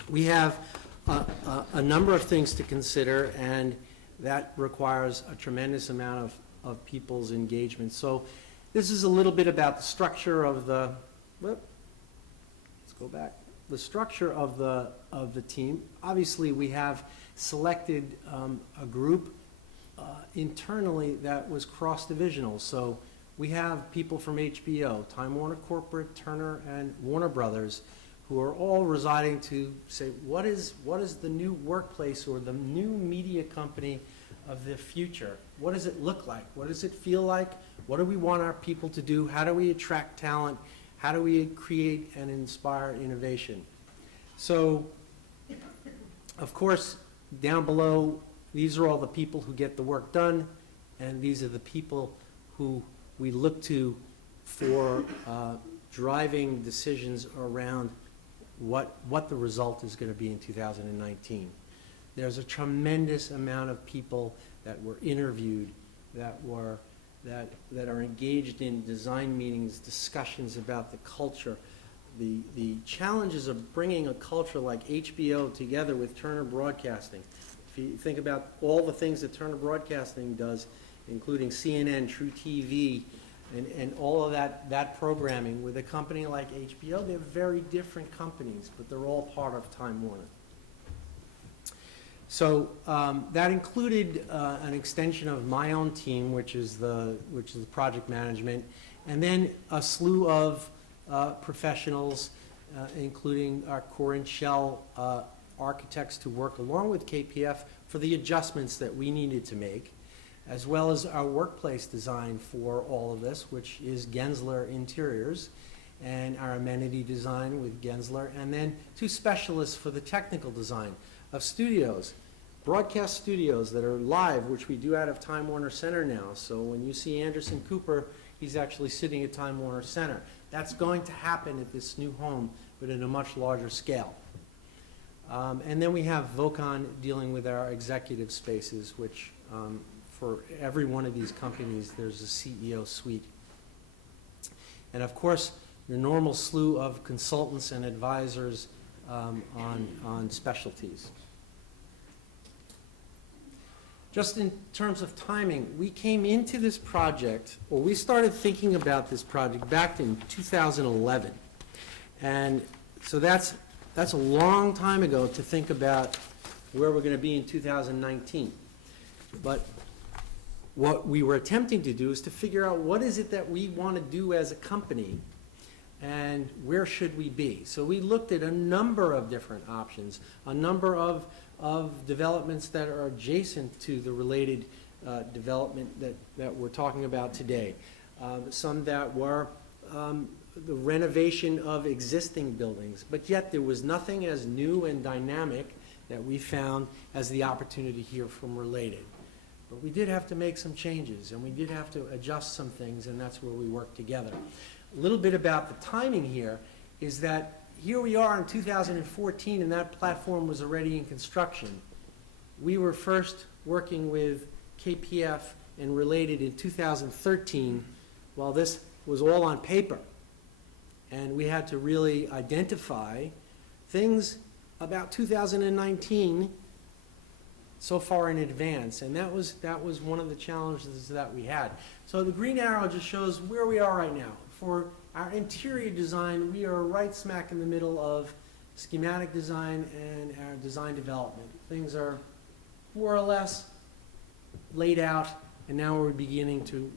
we have a number of things to consider, and that requires a tremendous amount of people's engagement. So this is a little bit about the structure of the, let's go back. The structure of the team. Obviously, we have selected a group internally that was cross-divisional. So we have people from HBO, Time Warner Corporate, Turner, and Warner Brothers, who are all residing to say, what is the new workplace or the new media company of the future? What does it look like? What does it feel like? What do we want our people to do? How do we attract talent? How do we create and inspire innovation? So, of course, down below, these are all the people who get the work done, and these are the people who we look to for driving decisions around what the result is going to be in 2019. There's a tremendous amount of people that were interviewed, that are engaged in design meetings, discussions about the culture, the challenges of bringing a culture like HBO together with Turner Broadcasting. If you think about all the things that Turner Broadcasting does, including CNN, True TV, and all of that programming, with a company like HBO, they're very different companies, but they're all part of Time Warner. So that included an extension of my own team, which is the project management, and then a slew of professionals, including our core and shell architects, to work along with KPF for the adjustments that we needed to make, as well as our workplace design for all of this, which is Gensler Interiors, and our amenity design with Gensler, and then two specialists for the technical design of studios, broadcast studios that are live, which we do out of Time Warner Center now. So when you see Anderson Cooper, he's actually sitting at Time Warner Center. That's going to happen at this new home, but in a much larger scale. And then we have Vocon dealing with our executive spaces, which for every one of these companies, there's a CEO suite. And of course, your normal slew of consultants and advisors on specialties. Just in terms of timing, we came into this project, or we started thinking about this project back in 2011. And so that's a long time ago to think about where we're going to be in 2019. But what we were attempting to do is to figure out what is it that we want to do as a company and where should we be. So we looked at a number of different options, a number of developments that are adjacent to the Related development that we're talking about today. Some that were the renovation of existing buildings, but yet there was nothing as new and dynamic that we found as the opportunity here from Related. But we did have to make some changes, and we did have to adjust some things, and that's where we worked together. A little bit about the timing here is that here we are in 2014, and that platform was already in construction. We were first working with KPF and Related in 2013, while this was all on paper. And we had to really identify things about 2019 so far in advance, and that was one of the challenges that we had. So the green arrow just shows where we are right now. For our interior design, we are right smack in the middle of schematic design and our design development. Things are more or less laid out, and now we're beginning to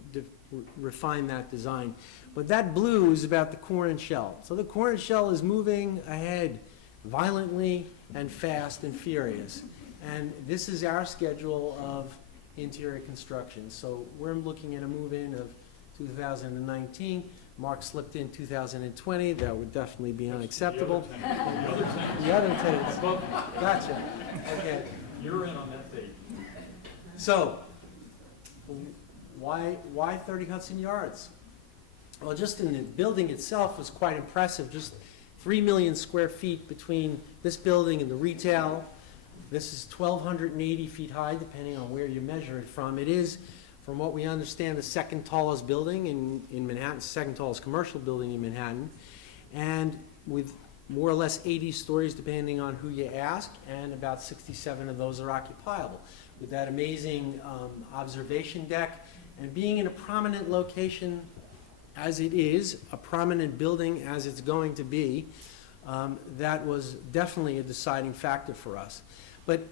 refine that design. But that blue is about the core and shell. So the core and shell is moving ahead violently and fast and furious. And this is our schedule of interior construction. So we're looking at a move-in of 2019. Mark slipped in 2020. That would definitely be unacceptable. The other tenants. Gotcha. Okay. You're in on that date. So, why 30 Hudson Yards? Well, just in the building itself was quite impressive. Just 3 million square feet between this building and the retail. This is 1,280 feet high, depending on where you measure it from. It is, from what we understand, the second tallest building in Manhattan, second tallest commercial building in Manhattan, and with more or less 80 stories, depending on who you ask, and about 67 of those are occupiable. With that amazing observation deck, and being in a prominent location as it is, a prominent building as it's going to be, that was definitely a deciding factor for us. But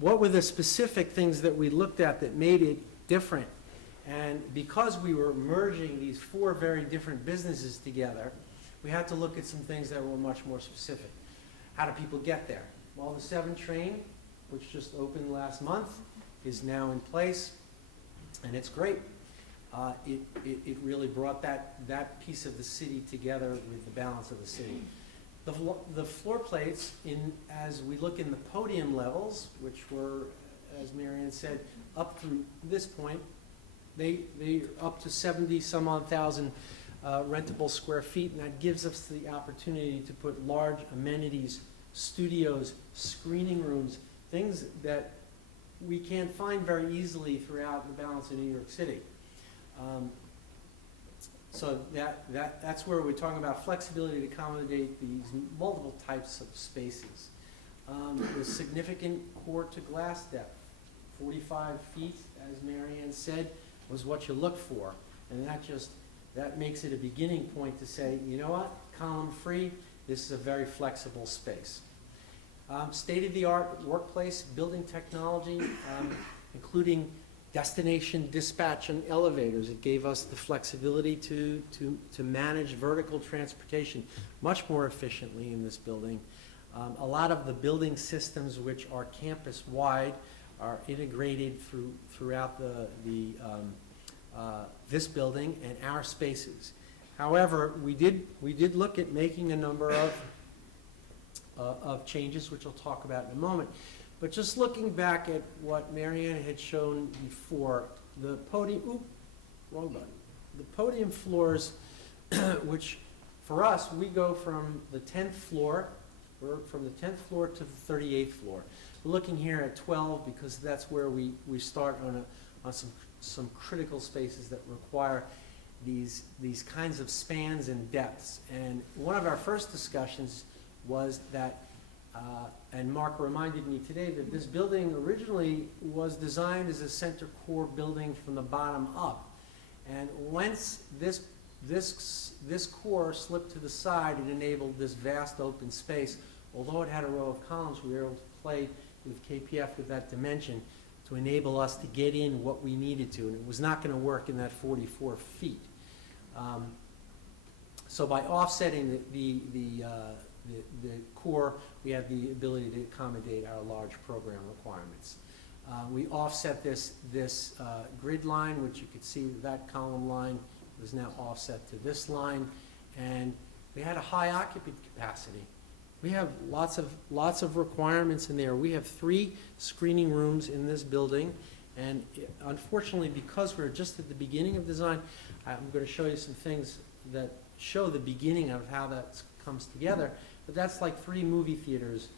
what were the specific things that we looked at that made it different? And because we were merging these 4 very different businesses together, we had to look at some things that were much more specific. How do people get there? Well, the 7 train, which just opened last month, is now in place, and it's great. It really brought that piece of the city together with the balance of the city. The floor plates, as we look in the podium levels, which were, as Marianne said, up through this point, they're up to 70-some-odd thousand rentable square feet, and that gives us the opportunity to put large amenities, studios, screening rooms, things that we can't find very easily throughout the balance of New York City. So that's where we're talking about flexibility to accommodate these multiple types of spaces. With significant core to glass depth, 45 feet, as Marianne said, was what you look for. And that makes it a beginning point to say, you know what, column free, this is a very flexible space. State-of-the-art workplace, building technology, including destination dispatch and elevators. It gave us the flexibility to manage vertical transportation much more efficiently in this building. A lot of the building systems, which are campus-wide, are integrated throughout this building and our spaces. However, we did look at making a number of changes, which I'll talk about in a moment. But just looking back at what Marianne had shown before, the podium, wrong button. The podium floors, which for us, we go from the 10th floor, to the 38th floor. We're looking here at 12 because that's where we start on some critical spaces that require these kinds of spans and depths. And one of our first discussions was that and Mark reminded me today that this building originally was designed as a center core building from the bottom up. And once this core slipped to the side, it enabled this vast open space. Although it had a row of columns, we were able to play with KPF with that dimension to enable us to get in what we needed to. And it was not going to work in that 44 feet. So by offsetting the core, we have the ability to accommodate our large program requirements. We offset this grid line, which you could see that column line is now offset to this line, and we had a high occupant capacity. We have lots of requirements in there. We have 3 screening rooms in this building, and unfortunately, because we're just at the beginning of design, I'm going to show you some things that show the beginning of how that comes together. But that's like 3 movie theaters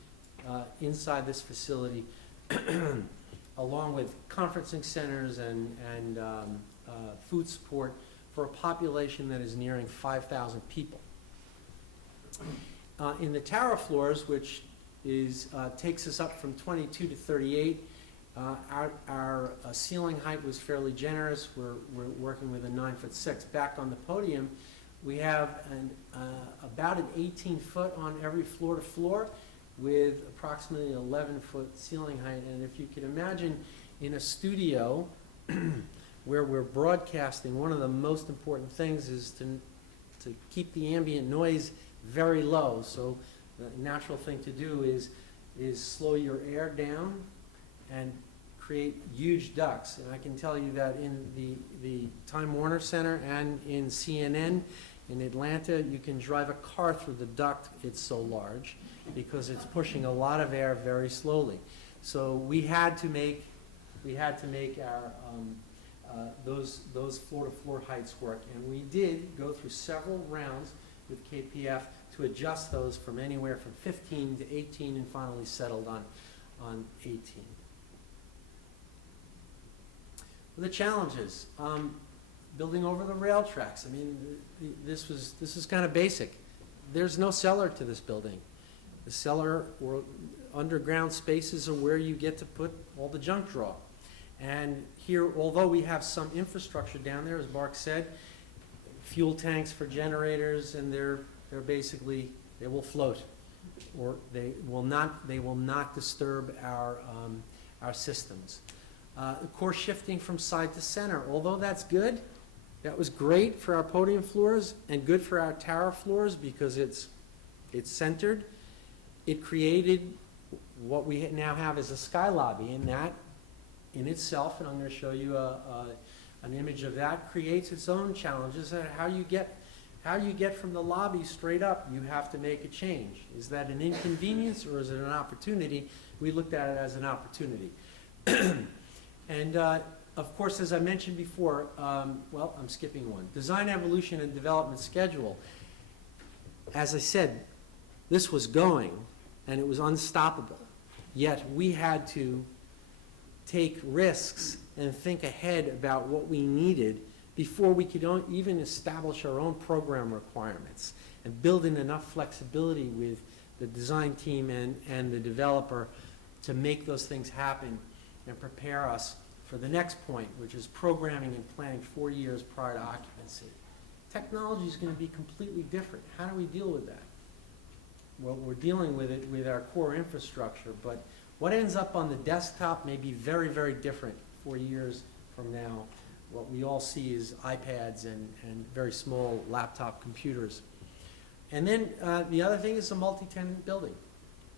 inside this facility, along with conferencing centers and food support for a population that is nearing 5,000 people. In the tower floors, which takes us up from 22 to 38, our ceiling height was fairly generous. We're working with a 9'6". Back on the podium, we have about an 18-foot on every floor to floor, with approximately an 11-foot ceiling height. And if you can imagine, in a studio where we're broadcasting, one of the most important things is to keep the ambient noise very low. So the natural thing to do is slow your air down and create huge ducts. And I can tell you that in the Time Warner Center and in CNN in Atlanta, you can drive a car through the duct, it's so large, because it's pushing a lot of air very slowly. So we had to make our those floor-to-floor heights work, and we did go through several rounds with KPF to adjust those from anywhere from 15 to 18, and finally settled on 18. The challenges, building over the rail tracks. I mean, this is kind of basic. There's no cellar to this building. The cellar or underground spaces are where you get to put all the junk draw. And here, although we have some infrastructure down there, as Mark said, fuel tanks for generators, and they're basically, they will float, or they will not disturb our systems. Of course, shifting from side to center, although that's good, that was great for our podium floors and good for our tower floors because it's centered. It created what we now have as a sky lobby, and that in itself, and I'm going to show you an image of that, creates its own challenges. How you get from the lobby straight up, you have to make a change. Is that an inconvenience or is it an opportunity? We looked at it as an opportunity. And of course, as I mentioned before, well, I'm skipping one. Design evolution and development schedule. As I said, this was going and it was unstoppable. Yet we had to take risks and think ahead about what we needed before we could even establish our own program requirements and build in enough flexibility with the design team and the developer to make those things happen and prepare us for the next point, which is programming and planning 4 years prior to occupancy. Technology is going to be completely different. How do we deal with that? Well, we're dealing with it with our core infrastructure, but what ends up on the desktop may be very, very different 4 years from now. What we all see is iPads and very small laptop computers. And then the other thing is a multi-tenant building.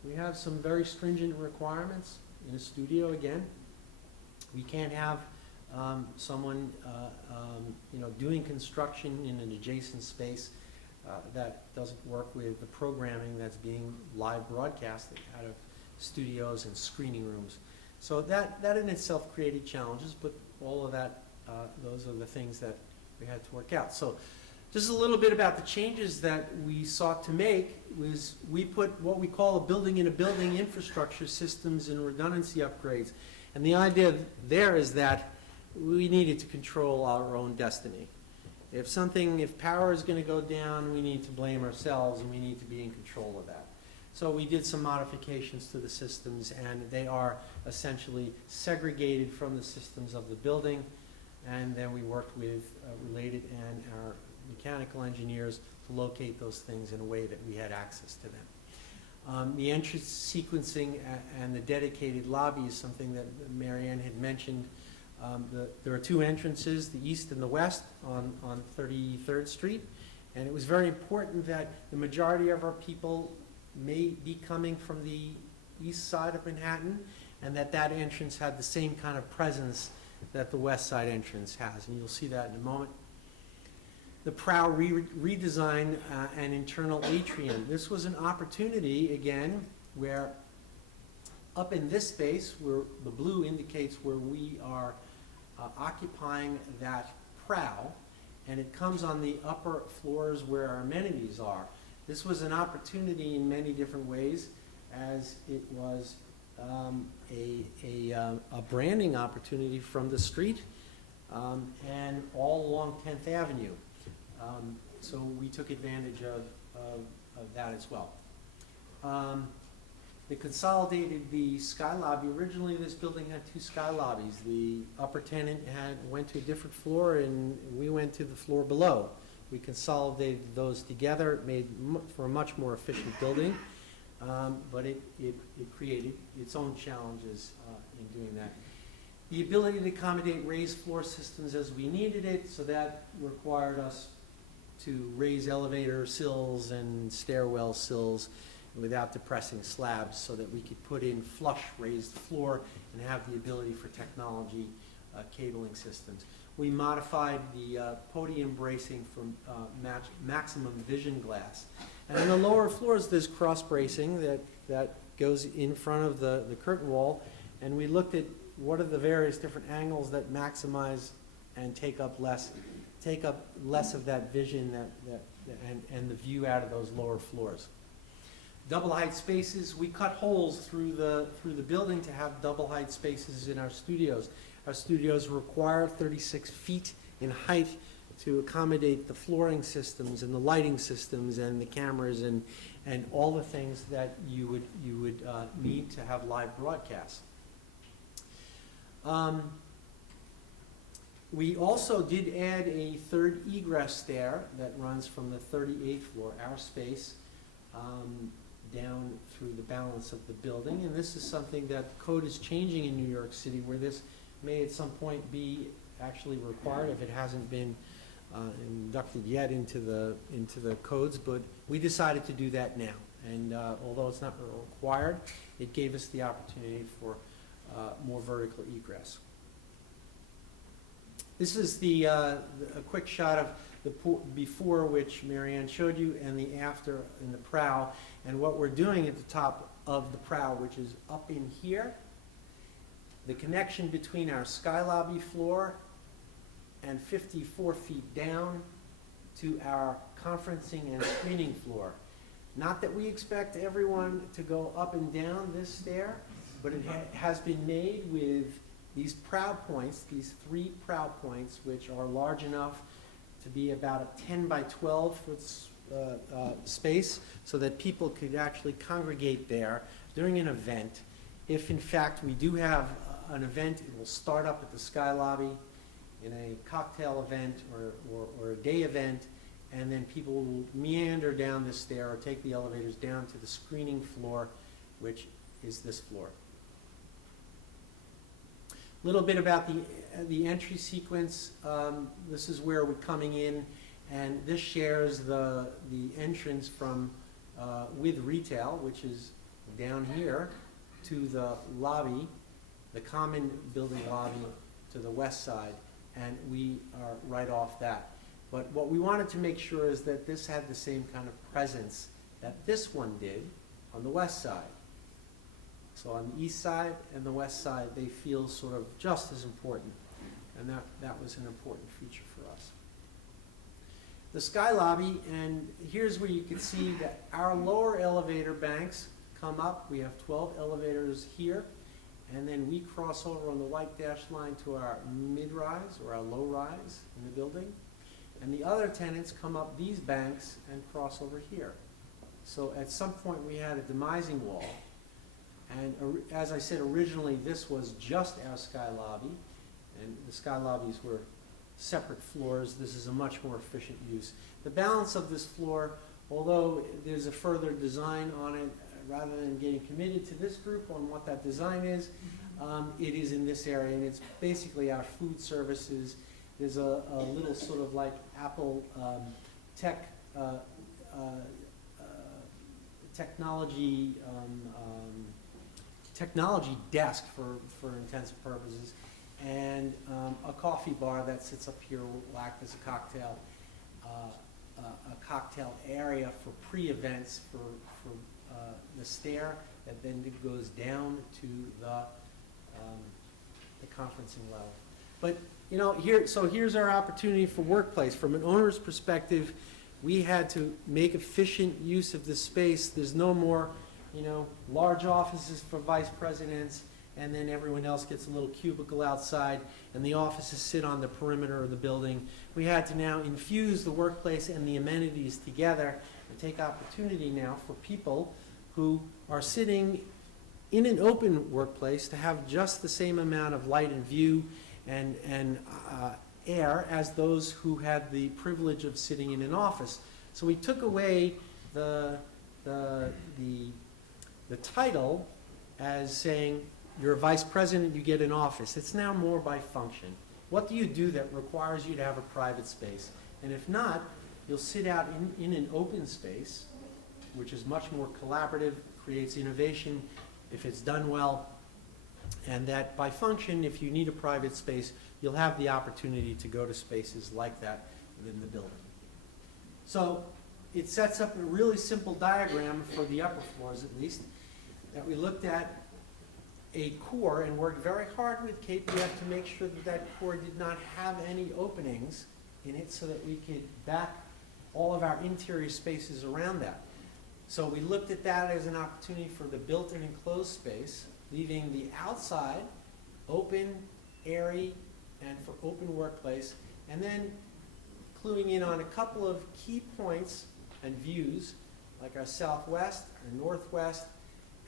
We have some very stringent requirements in a studio again. We can't have someone doing construction in an adjacent space that doesn't work with the programming that's being live broadcasted out of studios and screening rooms. So that in itself created challenges, but all of that, those are the things that we had to work out. So just a little bit about the changes that we sought to make was we put what we call a building in a building infrastructure systems and redundancy upgrades. And the idea there is that we needed to control our own destiny. If power is going to go down, we need to blame ourselves and we need to be in control of that. So we did some modifications to the systems, and they are essentially segregated from the systems of the building. And then we worked with Related and our mechanical engineers to locate those things in a way that we had access to them. The entrance sequencing and the dedicated lobby is something that Marianne had mentioned. There are two entrances, the east and the west on 33rd Street. And it was very important that the majority of our people may be coming from the east side of Manhattan, and that entrance had the same kind of presence that the west side entrance has. And you'll see that in a moment. The Prow redesign and internal atrium. This was an opportunity, again, where up in this space, where the blue indicates where we are occupying that prow, and it comes on the upper floors where our amenities are. This was an opportunity in many different ways, as it was a branding opportunity from the street and all along 10th Avenue. So we took advantage of that as well. They consolidated the sky lobby. Originally, this building had two sky lobbies. The upper tenant went to a different floor, and we went to the floor below. We consolidated those together. It made for a much more efficient building, but it created its own challenges in doing that. The ability to accommodate raised floor systems as we needed it, so that required us to raise elevator sills and stairwell sills without depressing slabs, so that we could put in flush raised floor and have the ability for technology cabling systems. We modified the podium bracing from maximum vision glass. And on the lower floors, there's cross bracing that goes in front of the curtain wall. And we looked at what are the various different angles that maximize and take up less of that vision and the view out of those lower floors. Double height spaces, we cut holes through the building to have double height spaces in our studios. Our studios require 36 feet in height to accommodate the flooring systems and the lighting systems and the cameras and all the things that you would need to have live broadcasts. We also did add a third egress stair that runs from the 38th floor, our space, down through the balance of the building. And this is something that code is changing in New York City, where this may at some point be actually required if it hasn't been inducted yet into the codes, but we decided to do that now. And although it's not required, it gave us the opportunity for more vertical egress. This is a quick shot of the before, which Marianne showed you, and the after in the prow. And what we're doing at the top of the prow, which is up in here, the connection between our sky lobby floor and 54 feet down to our conferencing and screening floor. Not that we expect everyone to go up and down this stair, but it has been made with these prow points, these 3 prow points, which are large enough to be about a 10 by 12 foot space, so that people could actually congregate there during an event. If in fact we do have an event, it will start up at the Sky Lobby in a cocktail event or a day event, and then people will meander down this stair or take the elevators down to the screening floor, which is this floor. A little bit about the entry sequence. This is where we're coming in, and this shares the entrance from with retail, which is down here, to the lobby, the common building lobby to the west side, and we are right off that. But what we wanted to make sure is that this had the same kind of presence that this one did on the west side. So on the east side and the west side, they feel sort of just as important, and that was an important feature for us. The Sky Lobby, and here's where you can see that our lower elevator banks come up. We have 12 elevators here, and then we cross over on the white dashed line to our mid-rise or our low-rise in the building. And the other tenants come up these banks and cross over here. So at some point we had a demising wall. And as I said, originally this was just our Sky Lobby, and the Sky Lobbies were separate floors. This is a much more efficient use. The balance of this floor, although there's a further design on it, rather than getting committed to this group on what that design is, it is in this area, and it's basically our food services. There's a little sort of like Apple technology desk for intensive purposes, and a coffee bar that sits up here will act as a cocktail area for pre-events for the stair that then goes down to the conferencing level. But you know, here's our opportunity for workplace. From an owner's perspective, we had to make efficient use of this space. There's no more, large offices for vice presidents, and then everyone else gets a little cubicle outside, and the offices sit on the perimeter of the building. We had to now infuse the workplace and the amenities together and take opportunity now for people who are sitting in an open workplace to have just the same amount of light and view and air as those who had the privilege of sitting in an office. So we took away the title as saying you're a vice president, you get an office. It's now more by function. What do you do that requires you to have a private space? And if not, you'll sit out in an open space, which is much more collaborative, creates innovation if it's done well, and that by function, if you need a private space, you'll have the opportunity to go to spaces like that within the building. So it sets up a really simple diagram for the upper floors, at least, that we looked at a core and worked very hard with KPF to make sure that that core did not have any openings in it so that we could back all of our interior spaces around that. So we looked at that as an opportunity for the built-in enclosed space, leaving the outside open, airy, and for open workplace, and then cluing in on a couple of key points and views, like our southwest, our northwest,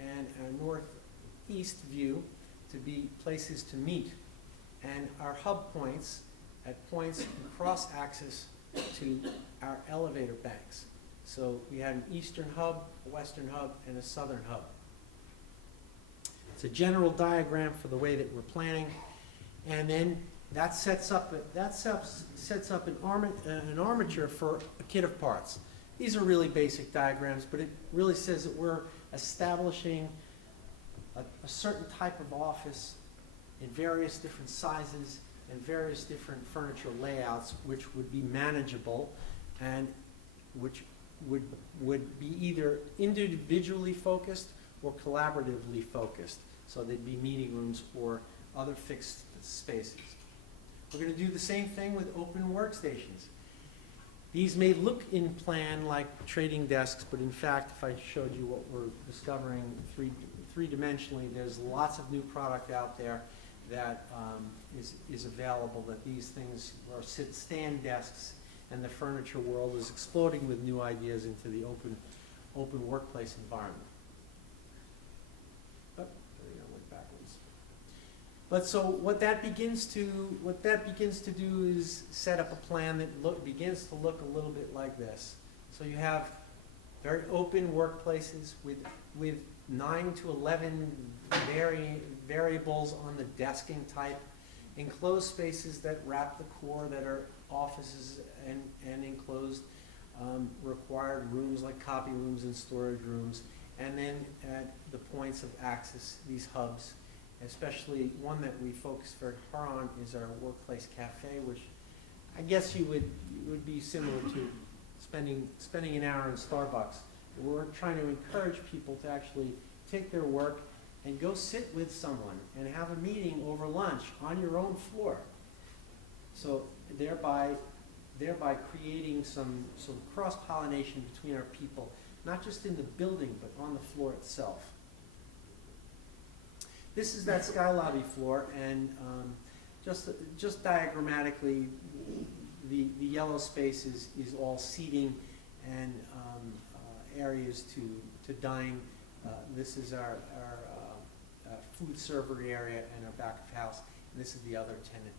and our northeast view, to be places to meet, and our hub points at points in cross-axis to our elevator banks. So we had an eastern hub, a western hub, and a southern hub. It's a general diagram for the way that we're planning, and then that sets up an armature for a kit of parts. These are really basic diagrams, but it really says that we're establishing a certain type of office in various different sizes and various different furniture layouts, which would be manageable and which would be either individually focused or collaboratively focused. So they'd be meeting rooms or other fixed spaces. We're going to do the same thing with open workstations. These may look in plan like trading desks, but in fact, if I showed you what we're discovering three-dimensionally, there's lots of new product out there that is available, that these things are stand desks, and the furniture world is exploding with new ideas into the open workplace environment. Oh, there we go, went backwards. But so what that begins to do is set up a plan that begins to look a little bit like this. So you have very open workplaces with 9 to 11 variables on the desking type, enclosed spaces that wrap the core that are offices and enclosed required rooms like copy rooms and storage rooms, and then at the points of access, these hubs, especially one that we focus very hard on is our workplace cafe, which I guess you would be similar to spending an hour in Starbucks. We're trying to encourage people to actually take their work and go sit with someone and have a meeting over lunch on your own floor. So thereby creating some cross-pollination between our people, not just in the building, but on the floor itself. This is that sky lobby floor, and just diagrammatically, the yellow space is all seating and areas to dine. This is our food server area and our back of house, and this is the other tenant.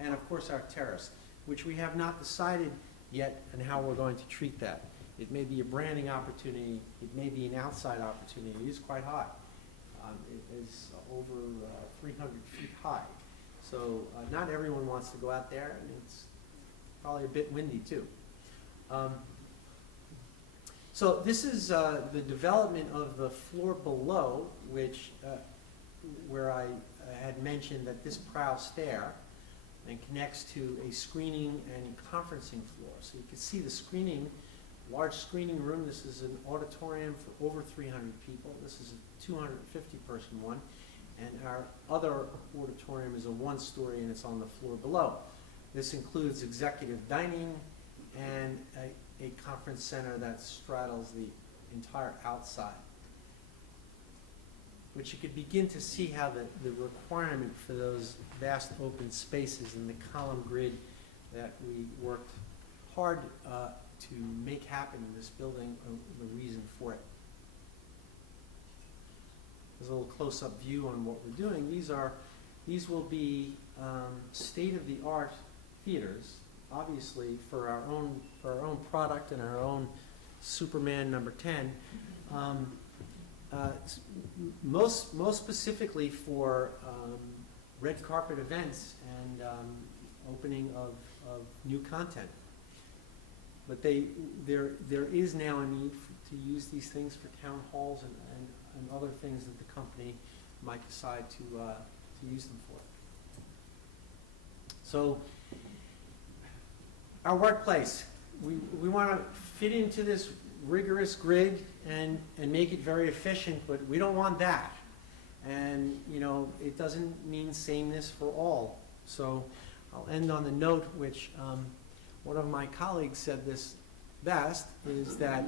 And of course our terrace, which we have not decided yet on how we're going to treat that. It may be a branding opportunity, it may be an outside opportunity. It is quite high. It is over 300 feet high. So not everyone wants to go out there, and it's probably a bit windy too. So this is the development of the floor below, which where I had mentioned that this prow stair and connects to a screening and conferencing floor. So you can see the screening, large screening room. This is an auditorium for over 300 people. This is a 250-person one. And our other auditorium is a one-story, and it's on the floor below. This includes executive dining and a conference center that straddles the entire outside, which you could begin to see how the requirement for those vast open spaces and the column grid that we worked hard to make happen in this building, the reason for it. There's a little close-up view on what we're doing. These will be state-of-the-art theaters, obviously for our own product and our own Superman number 10. Most specifically for red carpet events and opening of new content. But there is now a need to use these things for town halls and other things that the company might decide to use them for. So, our workplace, we want to fit into this rigorous grid and make it very efficient, but we don't want that. And, you know, it doesn't mean sameness for all. So I'll end on the note which one of my colleagues said this best, is that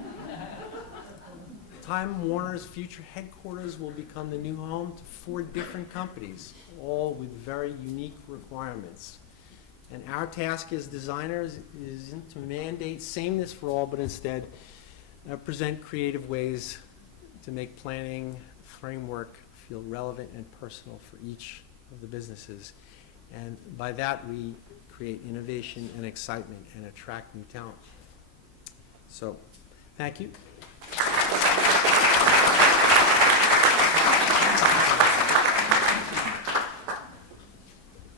Time Warner's future headquarters will become the new home to 4 different companies, all with very unique requirements. And our task as designers isn't to mandate sameness for all, but instead present creative ways to make planning framework feel relevant and personal for each of the businesses. And by that, we create innovation and excitement and attract new talent. So, thank you.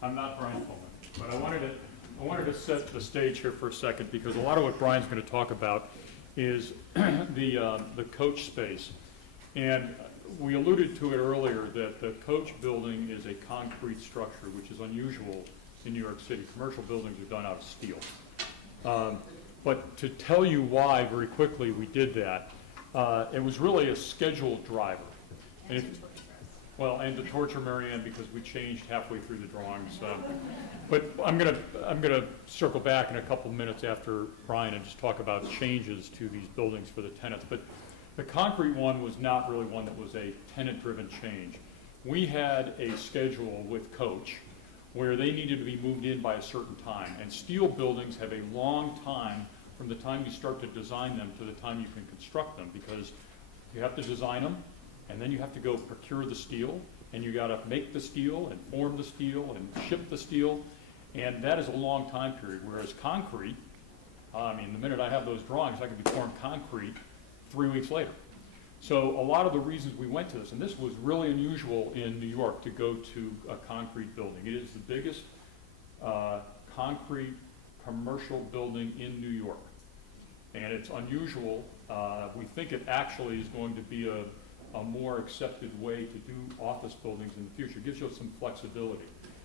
I'm not Brian Tolman, but I wanted to set the stage here for a second, because a lot of what Brian's going to talk about is the coach space. And we alluded to it earlier that the coach building is a concrete structure, which is unusual in New York City. Commercial buildings are done out of steel. But to tell you why, very quickly, we did that, it was really a scheduled driver. And to torture Marianne, because we changed halfway through the drawings. But I'm gonna circle back in a couple minutes after Brian and just talk about changes to these buildings for the tenants. But the concrete one was not really one that was a tenant-driven change. We had a schedule with Coach where they needed to be moved in by a certain time. And steel buildings have a long time from the time you start to design them to the time you can construct them, because you have to design them, and then you have to go procure the steel, and you gotta make the steel and form the steel and ship the steel, and that is a long time period. Whereas concrete, I mean, the minute I have those drawings, I can be pouring concrete 3 weeks later. So a lot of the reasons we went to this, and this was really unusual in New York to go to a concrete building. It is the biggest concrete commercial building in New York. And it's unusual. We think it actually is going to be a more accepted way to do office buildings in the future. It gives you some flexibility.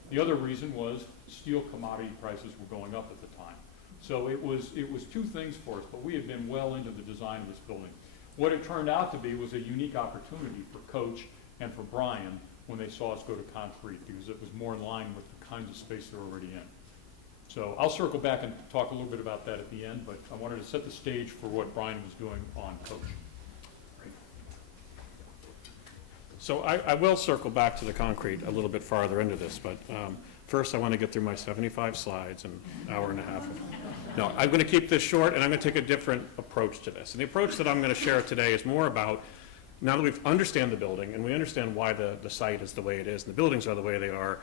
The other reason was steel commodity prices were going up at the time. So it was 2 things for us, but we had been well into the design of this building. What it turned out to be was a unique opportunity for Coach and for Brian when they saw us go to concrete, because it was more in line with the kinds of space they're already in. So I'll circle back and talk a little bit about that at the end, but I wanted to set the stage for what Brian was doing on Coach. So I will circle back to the concrete a little bit farther into this, but first I want to get through my 75 slides in an hour and a half. No, I'm going to keep this short, and I'm going to take a different approach to this. And the approach that I'm going to share today is more about, now that we understand the building and we understand why the site is the way it is and the buildings are the way they are,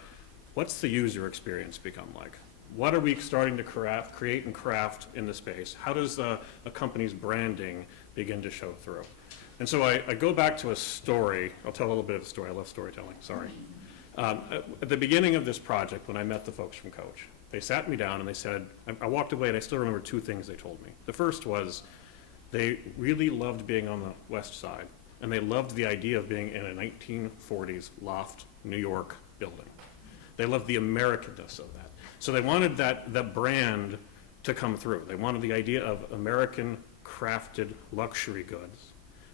what's the user experience become like? What are we starting to create and craft in the space? How does a company's branding begin to show through? And so I go back to a story. I'll tell a little bit of a story. I love storytelling, sorry. At the beginning of this project, when I met the folks from Coach, they sat me down and they said, I walked away and I still remember 2 things they told me. The first was they really loved being on the west side, and they loved the idea of being in a 1940s loft New York building. They loved the Americanness of that. So they wanted that brand to come through. They wanted the idea of American crafted luxury goods.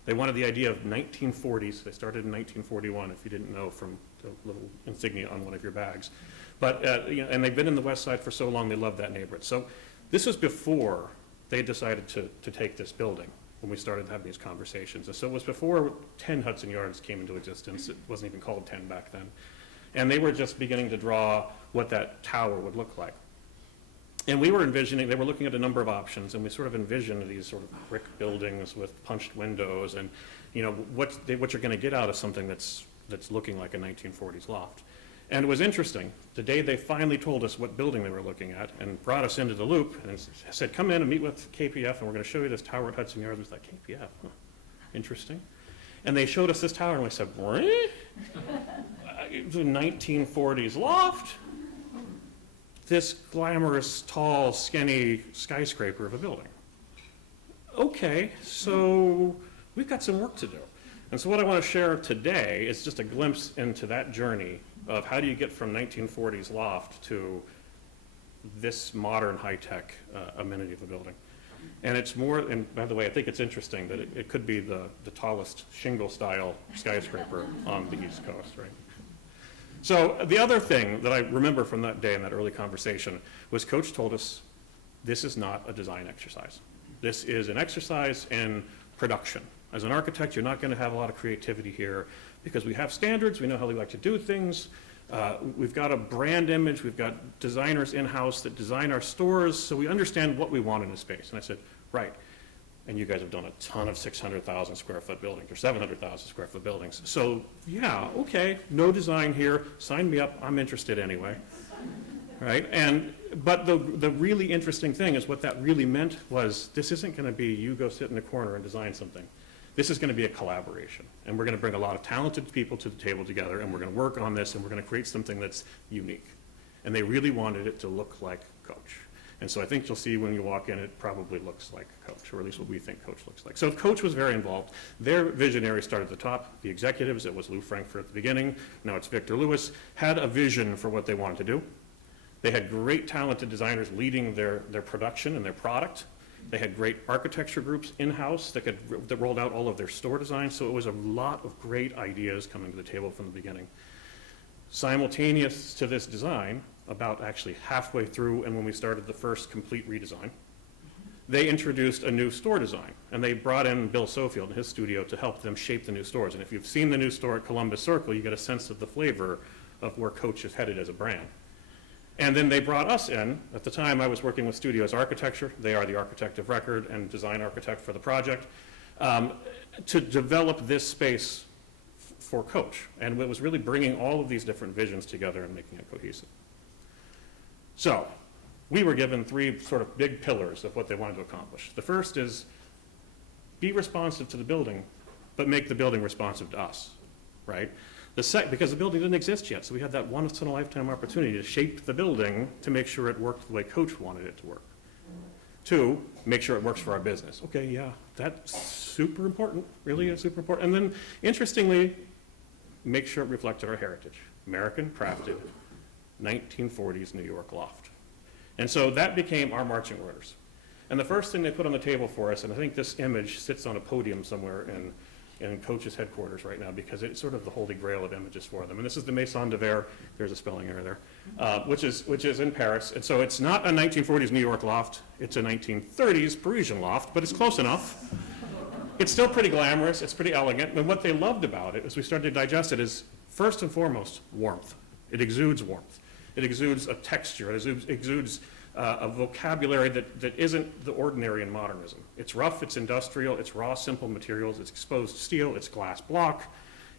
They wanted the idea of 1940s. They started in 1941, if you didn't know, from the little insignia on one of your bags. But, and they've been in the West Side for so long, they love that neighborhood. So this was before they decided to take this building, when we started having these conversations. And so it was before 10 Hudson Yards came into existence. It wasn't even called 10 back then. And they were just beginning to draw what that tower would look like. And we were envisioning, they were looking at a number of options, and we sort of envisioned these sort of brick buildings with punched windows, and what you're going to get out of something that's looking like a 1940s loft. And it was interesting. The day they finally told us what building they were looking at and brought us into the loop and said, come in and meet with KPF, and we're going to show you this tower at Hudson Yards. We was like, KPF, huh, interesting. And they showed us this tower, and we said, what? It was a 1940s loft. This glamorous, tall, skinny skyscraper of a building. okay, so we've got some work to do. And so what I want to share today is just a glimpse into that journey of how do you get from 1940s loft to this modern high-tech amenity of a building. And it's more, and by the way, I think it's interesting that it could be the tallest shingle-style skyscraper on the East Coast, right? So the other thing that I remember from that day in that early conversation was Coach told us, this is not a design exercise. This is an exercise in production. As an architect, you're not going to have a lot of creativity here because we have standards, we know how we like to do things, we've got a brand image, we've got designers in-house that design our stores, so we understand what we want in a space. And I said, right. And you guys have done a ton of 600,000 square foot buildings or 700,000 square foot buildings. So yeah, okay, no design here, sign me up, I'm interested anyway. Right? But the really interesting thing is what that really meant was this isn't going to be you go sit in the corner and design something. This is going to be a collaboration, and we're going to bring a lot of talented people to the table together, and we're going to work on this, and we're going to create something that's unique. And they really wanted it to look like Coach. And so I think you'll see when you walk in, it probably looks like Coach, or at least what we think Coach looks like. So Coach was very involved. Their visionary started at the top. The executives, it was Lou Frankfurt at the beginning, now it's Victor Lewis, had a vision for what they wanted to do. They had great talented designers leading their production and their product. They had great architecture groups in-house that rolled out all of their store designs, so it was a lot of great ideas coming to the table from the beginning. Simultaneous to this design, about actually halfway through and when we started the first complete redesign, they introduced a new store design, and they brought in Bill Sofield in his studio to help them shape the new stores. And if you've seen the new store at Columbus Circle, you get a sense of the flavor of where Coach is headed as a brand. And then they brought us in. At the time, I was working with Studios Architecture. They are the architect of record and design architect for the project, to develop this space for Coach. And it was really bringing all of these different visions together and making it cohesive. So we were given three sort of big pillars of what they wanted to accomplish. The first is be responsive to the building, but make the building responsive to us, right? Because the building didn't exist yet, so we had that once-in-a-lifetime opportunity to shape the building to make sure it worked the way Coach wanted it to work. Two, make sure it works for our business. Okay, yeah, that's super important, really is super important. And then, interestingly, make sure it reflected our heritage. American crafted, 1940s New York loft. And so that became our marching orders. And the first thing they put on the table for us, and I think this image sits on a podium somewhere in Coach's headquarters right now, because it's sort of the holy grail of images for them. And this is the Maison de Verre, there's a spelling error there, which is in Paris. And so it's not a 1940s New York loft, it's a 1930s Parisian loft, but it's close enough. It's still pretty glamorous, it's pretty elegant, and what they loved about it, as we started to digest it, is first and foremost, warmth. It exudes warmth. It exudes a texture, it exudes a vocabulary that isn't the ordinary in modernism. It's rough, it's industrial, it's raw, simple materials, it's exposed steel, it's glass block.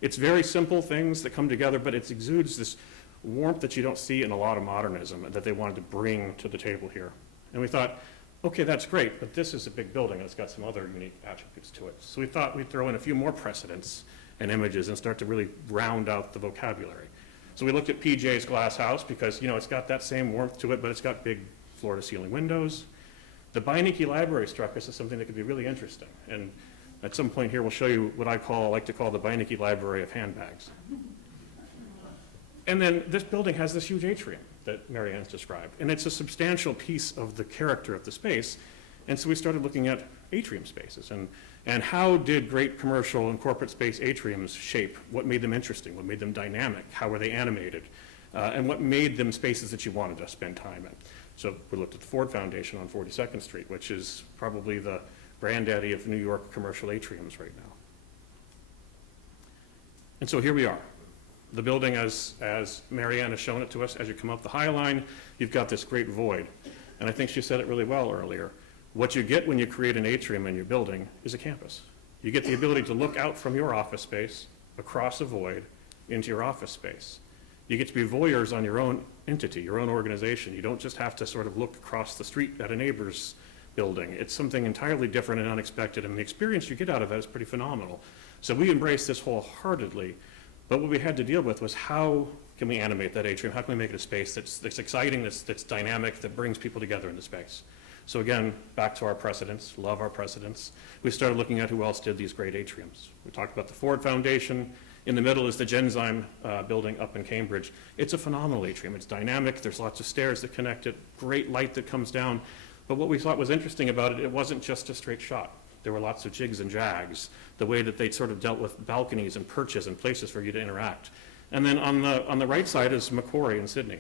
It's very simple things that come together, but it exudes this warmth that you don't see in a lot of modernism that they wanted to bring to the table here. And we thought, okay, that's great, but this is a big building and it's got some other unique attributes to it. So we thought we'd throw in a few more precedents and images and start to really round out the vocabulary. So we looked at PJ's glass house because, it's got that same warmth to it, but it's got big floor-to-ceiling windows. The Beinecke Library struck us as something that could be really interesting. And at some point here, we'll show you what I like to call the Beinecke Library of handbags. And then this building has this huge atrium that Marianne's described. And it's a substantial piece of the character of the space. And so we started looking at atrium spaces and how did great commercial and corporate space atriums shape? What made them interesting? What made them dynamic? How were they animated? And what made them spaces that you wanted to spend time in? So we looked at the Ford Foundation on 42nd Street, which is probably the granddaddy of New York commercial atriums right now. And so here we are. The building, as Marianne has shown it to us, as you come up the High Line, you've got this great void. And I think she said it really well earlier. What you get when you create an atrium in your building is a campus. You get the ability to look out from your office space, across a void, into your office space. You get to be voyeurs on your own entity, your own organization. You don't just have to sort of look across the street at a neighbor's building. It's something entirely different and unexpected, and the experience you get out of that is pretty phenomenal. So we embraced this wholeheartedly, but what we had to deal with was how can we animate that atrium? How can we make it a space that's exciting, that's dynamic, that brings people together in the space? So again, back to our precedents, love our precedents. We started looking at who else did these great atriums. We talked about the Ford Foundation. In the middle is the Genzyme building up in Cambridge. It's a phenomenal atrium. It's dynamic. There's lots of stairs that connect it, great light that comes down. But what we thought was interesting about it, it wasn't just a straight shot. There were lots of jigs and jags, the way that they sort of dealt with balconies and perches and places for you to interact. And then on the right side is Macquarie in Sydney.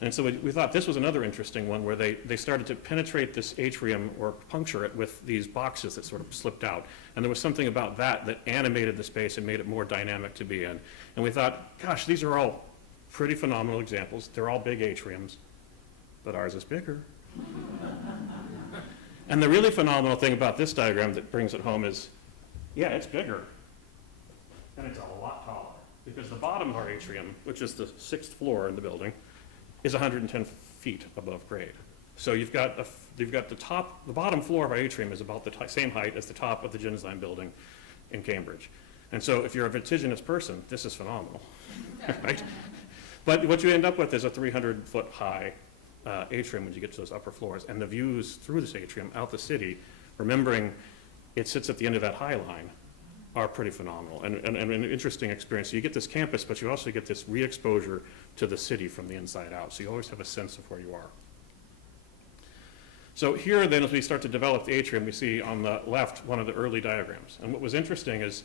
And so we thought this was another interesting one where they started to penetrate this atrium or puncture it with these boxes that sort of slipped out. And there was something about that animated the space and made it more dynamic to be in. And we thought, gosh, these are all pretty phenomenal examples. They're all big atriums, but ours is bigger. And the really phenomenal thing about this diagram that brings it home is, yeah, it's bigger, and it's a lot taller. Because the bottom of our atrium, which is the 6th floor in the building, is 110 feet above grade. So you've got the bottom floor of our atrium is about the same height as the top of the Genzyme building in Cambridge. And so if you're a vertiginous person, this is phenomenal, right? But what you end up with is a 300-foot high atrium when you get to those upper floors. And the views through this atrium out the city, remembering it sits at the end of that high line, are pretty phenomenal and an interesting experience. So you get this campus, but you also get this re-exposure to the city from the inside out. So you always have a sense of where you are. So here then, as we start to develop the atrium, we see on the left one of the early diagrams. And what was interesting is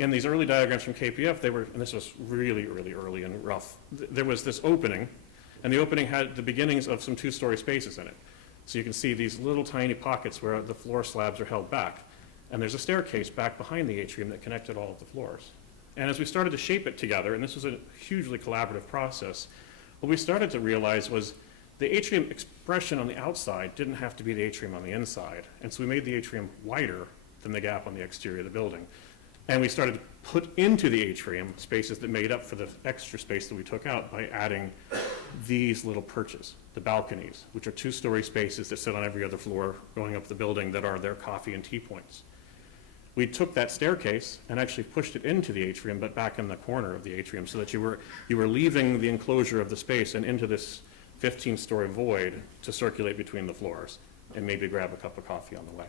in these early diagrams from KPF, and this was really, really early and rough, there was this opening, and the opening had the beginnings of some 2-story spaces in it. So you can see these little tiny pockets where the floor slabs are held back. And there's a staircase back behind the atrium that connected all of the floors. And as we started to shape it together, and this was a hugely collaborative process, what we started to realize was the atrium expression on the outside didn't have to be the atrium on the inside. And so we made the atrium wider than the gap on the exterior of the building. And we started to put into the atrium spaces that made up for the extra space that we took out by adding these little perches, the balconies, which are 2-story spaces that sit on every other floor going up the building that are their coffee and tea points. We took that staircase and actually pushed it into the atrium, but back in the corner of the atrium, so that you were leaving the enclosure of the space and into this 15-story void to circulate between the floors and maybe grab a cup of coffee on the way.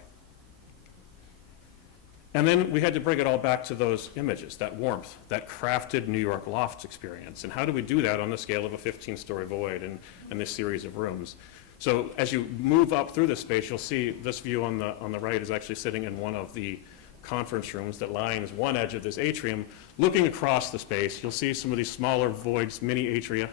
And then we had to bring it all back to those images, that warmth, that crafted New York loft experience. And how do we do that on the scale of a 15-story void and this series of rooms? So as you move up through this space, you'll see this view on the right is actually sitting in one of the conference rooms that lines one edge of this atrium. Looking across the space, you'll see some of these smaller voids, mini atria,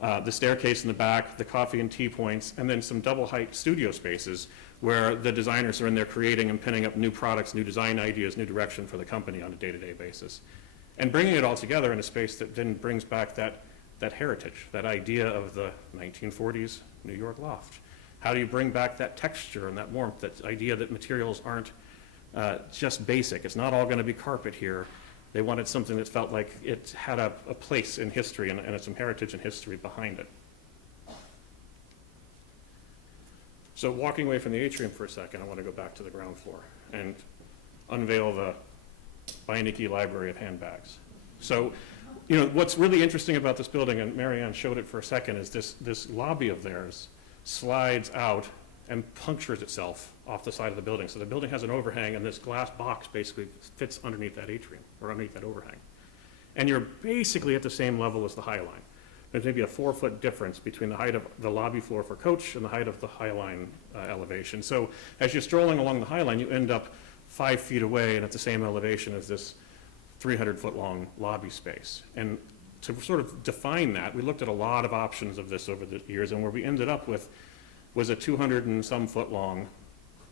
the staircase in the back, the coffee and tea points, and then some double height studio spaces where the designers are in there creating and pinning up new products, new design ideas, new direction for the company on a day-to-day basis. And bringing it all together in a space that then brings back that heritage, that idea of the 1940s New York loft. How do you bring back that texture and that warmth, that idea that materials aren't just basic. It's not all going to be carpet here. They wanted something that felt like it had a place in history and some heritage and history behind it. So walking away from the atrium for a second, I want to go back to the ground floor and unveil the Beinecke Library of Handbags. So, what's really interesting about this building, and Marianne showed it for a second, is this lobby of theirs slides out and punctures itself off the side of the building. So the building has an overhang, and this glass box basically fits underneath that atrium, or underneath that overhang. And you're basically at the same level as the High Line. There's maybe a 4-foot difference between the height of the lobby floor for Coach and the height of the High Line elevation. So as you're strolling along the High Line, you end up 5 feet away and at the same elevation as this 300-foot long lobby space. And to sort of define that, we looked at a lot of options of this over the years, and where we ended up with was a 200 and some foot long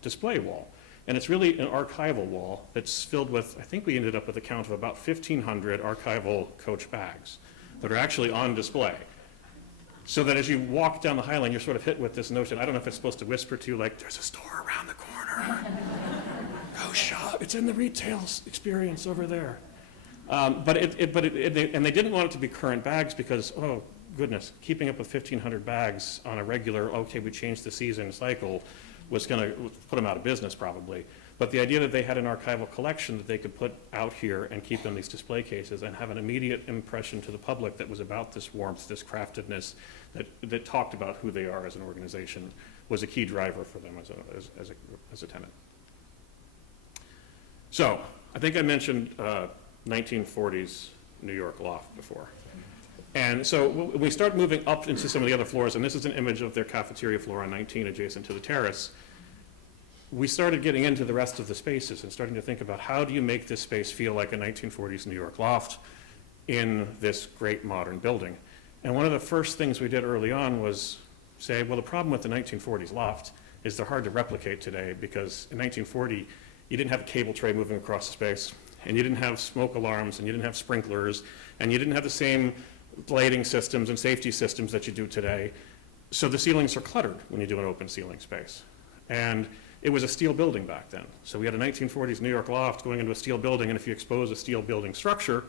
display wall. And it's really an archival wall that's filled with, I think we ended up with a count of about 1,500 archival Coach bags that are actually on display. So that as you walk down the High Line, you're sort of hit with this notion, I don't know if it's supposed to whisper to you like, there's a store around the corner. Go shop, it's in the retail experience over there. And they didn't want it to be current bags because, oh goodness, keeping up with 1,500 bags on a regular, okay, we changed the season cycle was going to put them out of business probably. But the idea that they had an archival collection that they could put out here and keep in these display cases and have an immediate impression to the public that was about this warmth, this craftedness, that talked about who they are as an organization, was a key driver for them as a tenant. So, I think I mentioned 1940s New York loft before. And so when we start moving up into some of the other floors, and this is an image of their cafeteria floor on 19 adjacent to the terrace, we started getting into the rest of the spaces and starting to think about how do you make this space feel like a 1940s New York loft in this great modern building. And one of the first things we did early on was say, well, the problem with the 1940s loft is they're hard to replicate today, because in 1940, you didn't have a cable tray moving across the space, and you didn't have smoke alarms, and you didn't have sprinklers, and you didn't have the same lighting systems and safety systems that you do today. So the ceilings are cluttered when you do an open ceiling space. And it was a steel building back then. So we had a 1940s New York loft going into a steel building, and if you expose a steel building structure,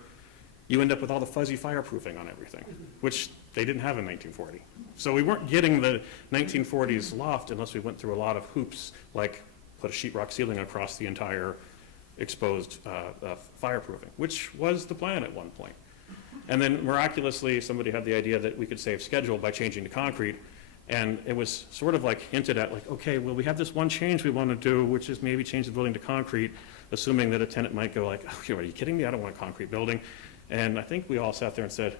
you end up with all the fuzzy fireproofing on everything, which they didn't have in 1940. So we weren't getting the 1940s loft unless we went through a lot of hoops, like put a sheetrock ceiling across the entire exposed fireproofing, which was the plan at one point. And then miraculously, somebody had the idea that we could save schedule by changing to concrete. And it was sort of like hinted at, like, okay, well, we have this one change we want to do, which is maybe change the building to concrete, assuming that a tenant might go like, okay, are you kidding me? I don't want a concrete building. And I think we all sat there and said,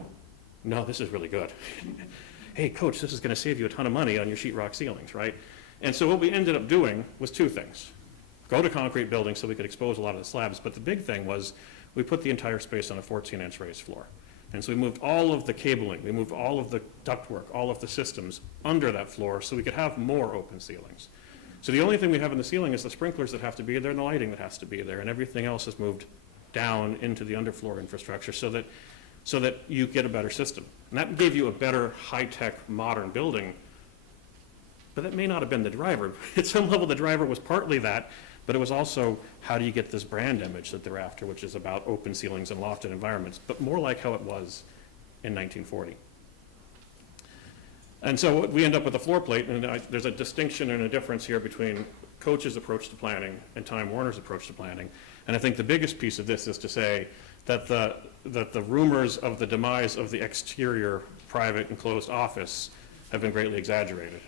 no, this is really good. Hey, coach, this is going to save you a ton of money on your sheetrock ceilings, right? And so what we ended up doing was two things. Go to concrete buildings so we could expose a lot of the slabs. But the big thing was we put the entire space on a 14-inch raised floor. And so we moved all of the cabling, we moved all of the ductwork, all of the systems under that floor so we could have more open ceilings. So the only thing we have in the ceiling is the sprinklers that have to be there and the lighting that has to be there, and everything else is moved down into the underfloor infrastructure so that you get a better system. And that gave you a better high-tech modern building, but that may not have been the driver. At some level, the driver was partly that, but it was also, how do you get this brand image that they're after, which is about open ceilings and lofted environments, but more like how it was in 1940. And so we end up with a floor plate, and there's a distinction and a difference here between Coach's approach to planning and Time Warner's approach to planning. And I think the biggest piece of this is to say that the rumors of the demise of the exterior private enclosed office have been greatly exaggerated.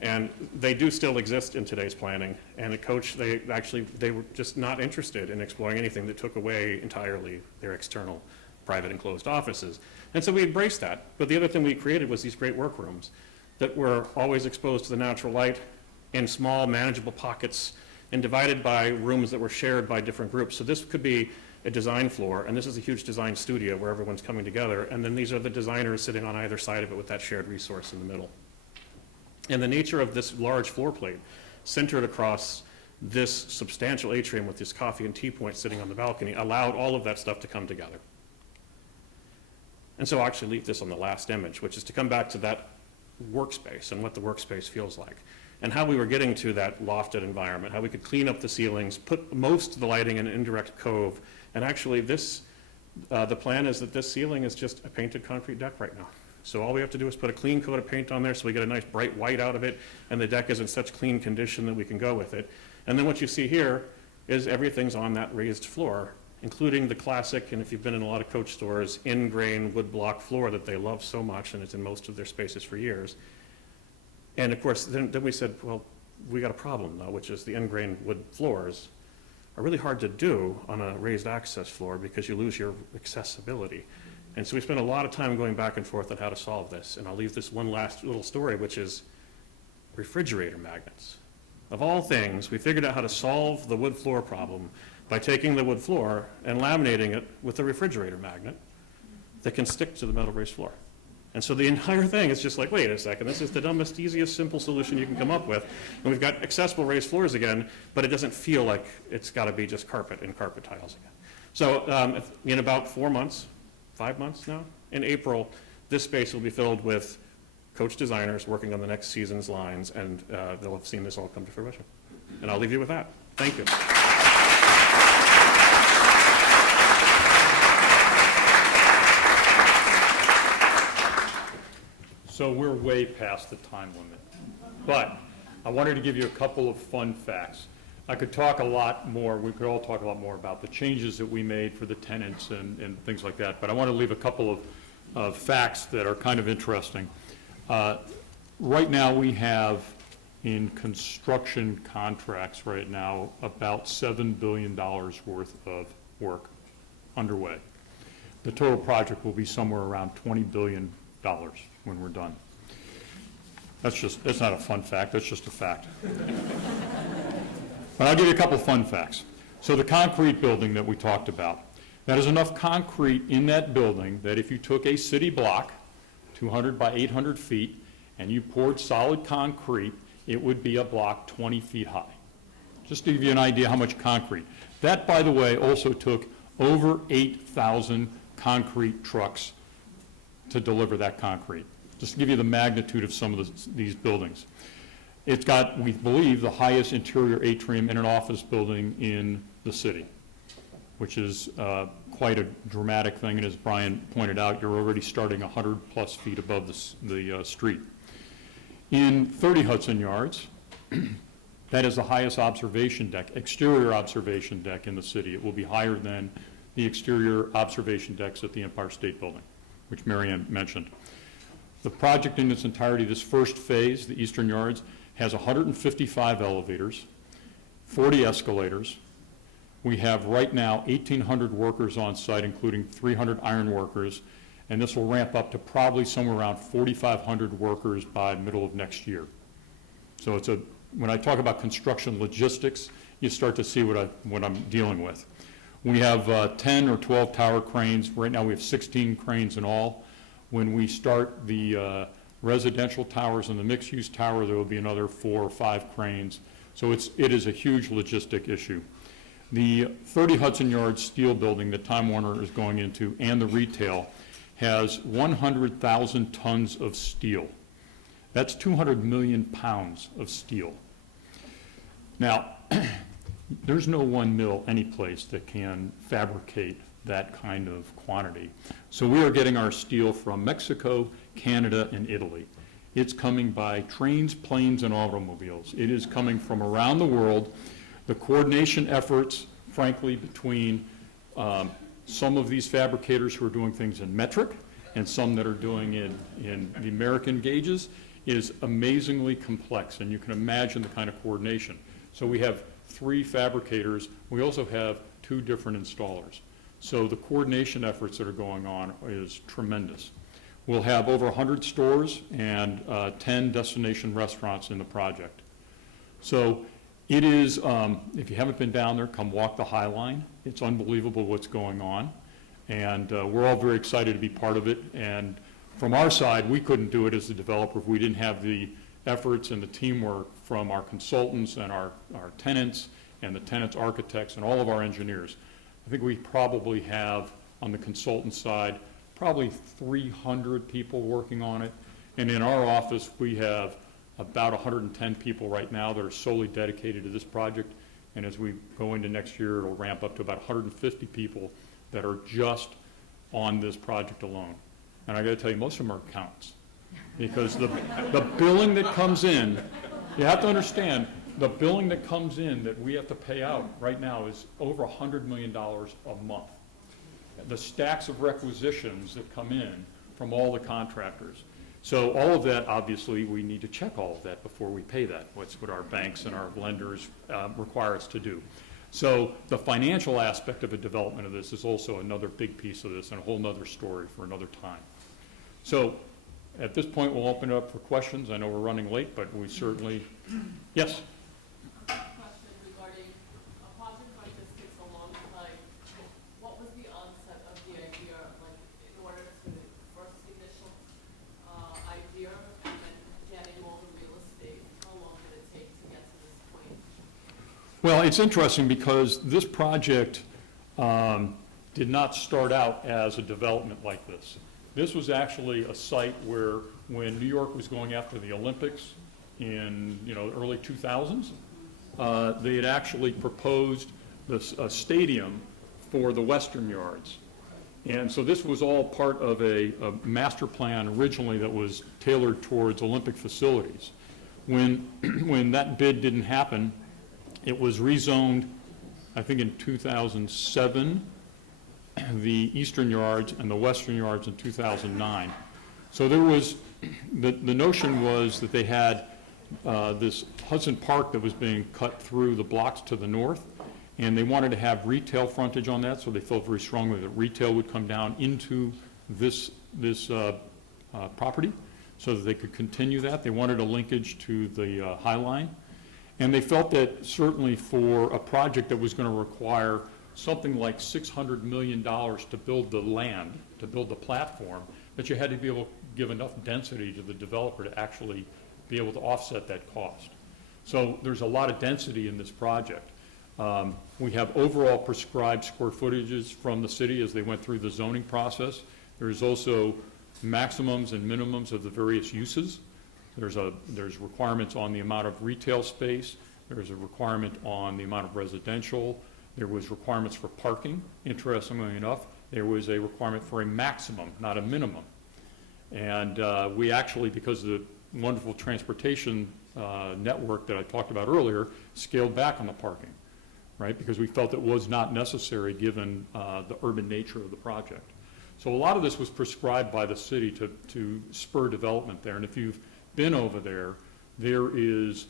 And they do still exist in today's planning. And at Coach, they were just not interested in exploring anything that took away entirely their external private enclosed offices. And so we embraced that. But the other thing we created was these great workrooms that were always exposed to the natural light in small, manageable pockets and divided by rooms that were shared by different groups. So this could be a design floor, and this is a huge design studio where everyone's coming together. And then these are the designers sitting on either side of it with that shared resource in the middle. And the nature of this large floor plate, centered across this substantial atrium with this coffee and tea point sitting on the balcony, allowed all of that stuff to come together. And so I'll actually leave this on the last image, which is to come back to that workspace and what the workspace feels like, and how we were getting to that lofted environment, how we could clean up the ceilings, put most of the lighting in an indirect cove. And actually the plan is that this ceiling is just a painted concrete deck right now. So all we have to do is put a clean coat of paint on there so we get a nice bright white out of it, and the deck is in such clean condition that we can go with it. And then what you see here is everything's on that raised floor, including the classic, and if you've been in a lot of Coach stores, in-grain wood block floor that they love so much, and it's in most of their spaces for years. And of course, then we said, well, we got a problem though, which is the in-grain wood floors are really hard to do on a raised access floor because you lose your accessibility. And so we spent a lot of time going back and forth on how to solve this. And I'll leave this one last little story, which is refrigerator magnets. Of all things, we figured out how to solve the wood floor problem by taking the wood floor and laminating it with a refrigerator magnet that can stick to the metal raised floor. And so the entire thing is just like, wait a second, this is the dumbest, easiest, simple solution you can come up with. And we've got accessible raised floors again, but it doesn't feel like it's got to be just carpet and carpet tiles again. So in about 4 months, 5 months now, in April, this space will be filled with Coach designers working on the next season's lines, and they'll have seen this all come to fruition. And I'll leave you with that. Thank you. So we're way past the time limit. But I wanted to give you a couple of fun facts. I could talk a lot more, we could all talk a lot more about the changes that we made for the tenants and things like that, but I want to leave a couple of facts that are kind of interesting. Right now we have in construction contracts right now about $7 billion worth of work underway. The total project will be somewhere around $20 billion when we're done. That's not a fun fact, that's just a fact. But I'll give you a couple fun facts. So the concrete building that we talked about, that is enough concrete in that building that if you took a city block, 200 by 800 feet, and you poured solid concrete, it would be a block 20 feet high. Just to give you an idea how much concrete. That, by the way, also took over 8,000 concrete trucks to deliver that concrete. Just to give you the magnitude of some of these buildings. It's got, we believe, the highest interior atrium in an office building in the city, which is quite a dramatic thing. And as Brian pointed out, you're already starting 100+ feet above the street. In 30 Hudson Yards, that is the highest observation deck, exterior observation deck in the city. It will be higher than the exterior observation decks at the Empire State Building, which Marianne mentioned. The project in its entirety, this first phase, the Eastern Yards, has 155 elevators, 40 escalators. We have right now 1,800 workers on site, including 300 iron workers, and this will ramp up to probably somewhere around 4,500 workers by middle of next year. So it's when I talk about construction logistics, you start to see what I'm dealing with. We have 10 or 12 tower cranes. Right now we have 16 cranes in all. When we start the residential towers and the mixed-use tower, there will be another 4 or 5 cranes. So it is a huge logistic issue. The 30 Hudson Yards steel building that Time Warner is going into and the retail has 100,000 tons of steel. That's 200 million pounds of steel. Now, there's no one mill any place that can fabricate that kind of quantity. So we are getting our steel from Mexico, Canada, and Italy. It's coming by trains, planes, and automobiles. It is coming from around the world. The coordination efforts, frankly, between some of these fabricators who are doing things in metric and some that are doing it in the American gauges is amazingly complex, and you can imagine the kind of coordination. So we have 3 fabricators. We also have 2 different installers. So the coordination efforts that are going on is tremendous. We'll have over 100 stores and 10 destination restaurants in the project. So it is, if you haven't been down there, come walk the High Line. It's unbelievable what's going on. And we're all very excited to be part of it. And from our side, we couldn't do it as a developer if we didn't have the efforts and the teamwork from our consultants and our tenants and the tenants' architects and all of our engineers. I think we probably have, on the consultant side, probably 300 people working on it. And in our office, we have about 110 people right now that are solely dedicated to this project. And as we go into next year, it'll ramp up to about 150 people that are just on this project alone. And I got to tell you, most of them are accountants. Because the billing that comes in, you have to understand, the billing that comes in that we have to pay out right now is over $100 million a month. The stacks of requisitions that come in from all the contractors. So all of that, obviously, we need to check all of that before we pay that. What's what our banks and our lenders require us to do. So the financial aspect of the development of this is also another big piece of this and a whole nother story for another time. So at this point, we'll open it up for questions. I know we're running late, but we certainly, yes? Question regarding a project like this takes a long time. What was the onset of the idea, like in order to first initial idea and then getting all the real estate? How long did it take to get to this point? Well, it's interesting because this project did not start out as a development like this. This was actually a site where, when New York was going after the Olympics in early 2000s, they had actually proposed a stadium for the Western Yards. And so this was all part of a master plan originally that was tailored towards Olympic facilities. When that bid didn't happen, it was rezoned, I think in 2007, the Eastern Yards and the Western Yards in 2009. So there was, the notion was that they had this Hudson Park that was being cut through the blocks to the north, and they wanted to have retail frontage on that, so they felt very strongly that retail would come down into this property so that they could continue that. They wanted a linkage to the High Line. And they felt that certainly for a project that was going to require something like $600 million to build the land, to build the platform, that you had to be able to give enough density to the developer to actually be able to offset that cost. So there's a lot of density in this project. We have overall prescribed square footages from the city as they went through the zoning process. There's also maximums and minimums of the various uses. There's requirements on the amount of retail space. There's a requirement on the amount of residential. There was requirements for parking. Interestingly enough, there was a requirement for a maximum, not a minimum. And we actually, because of the wonderful transportation network that I talked about earlier, scaled back on the parking, right? Because we felt it was not necessary given the urban nature of the project. So a lot of this was prescribed by the city to spur development there. And if you've been over there, there is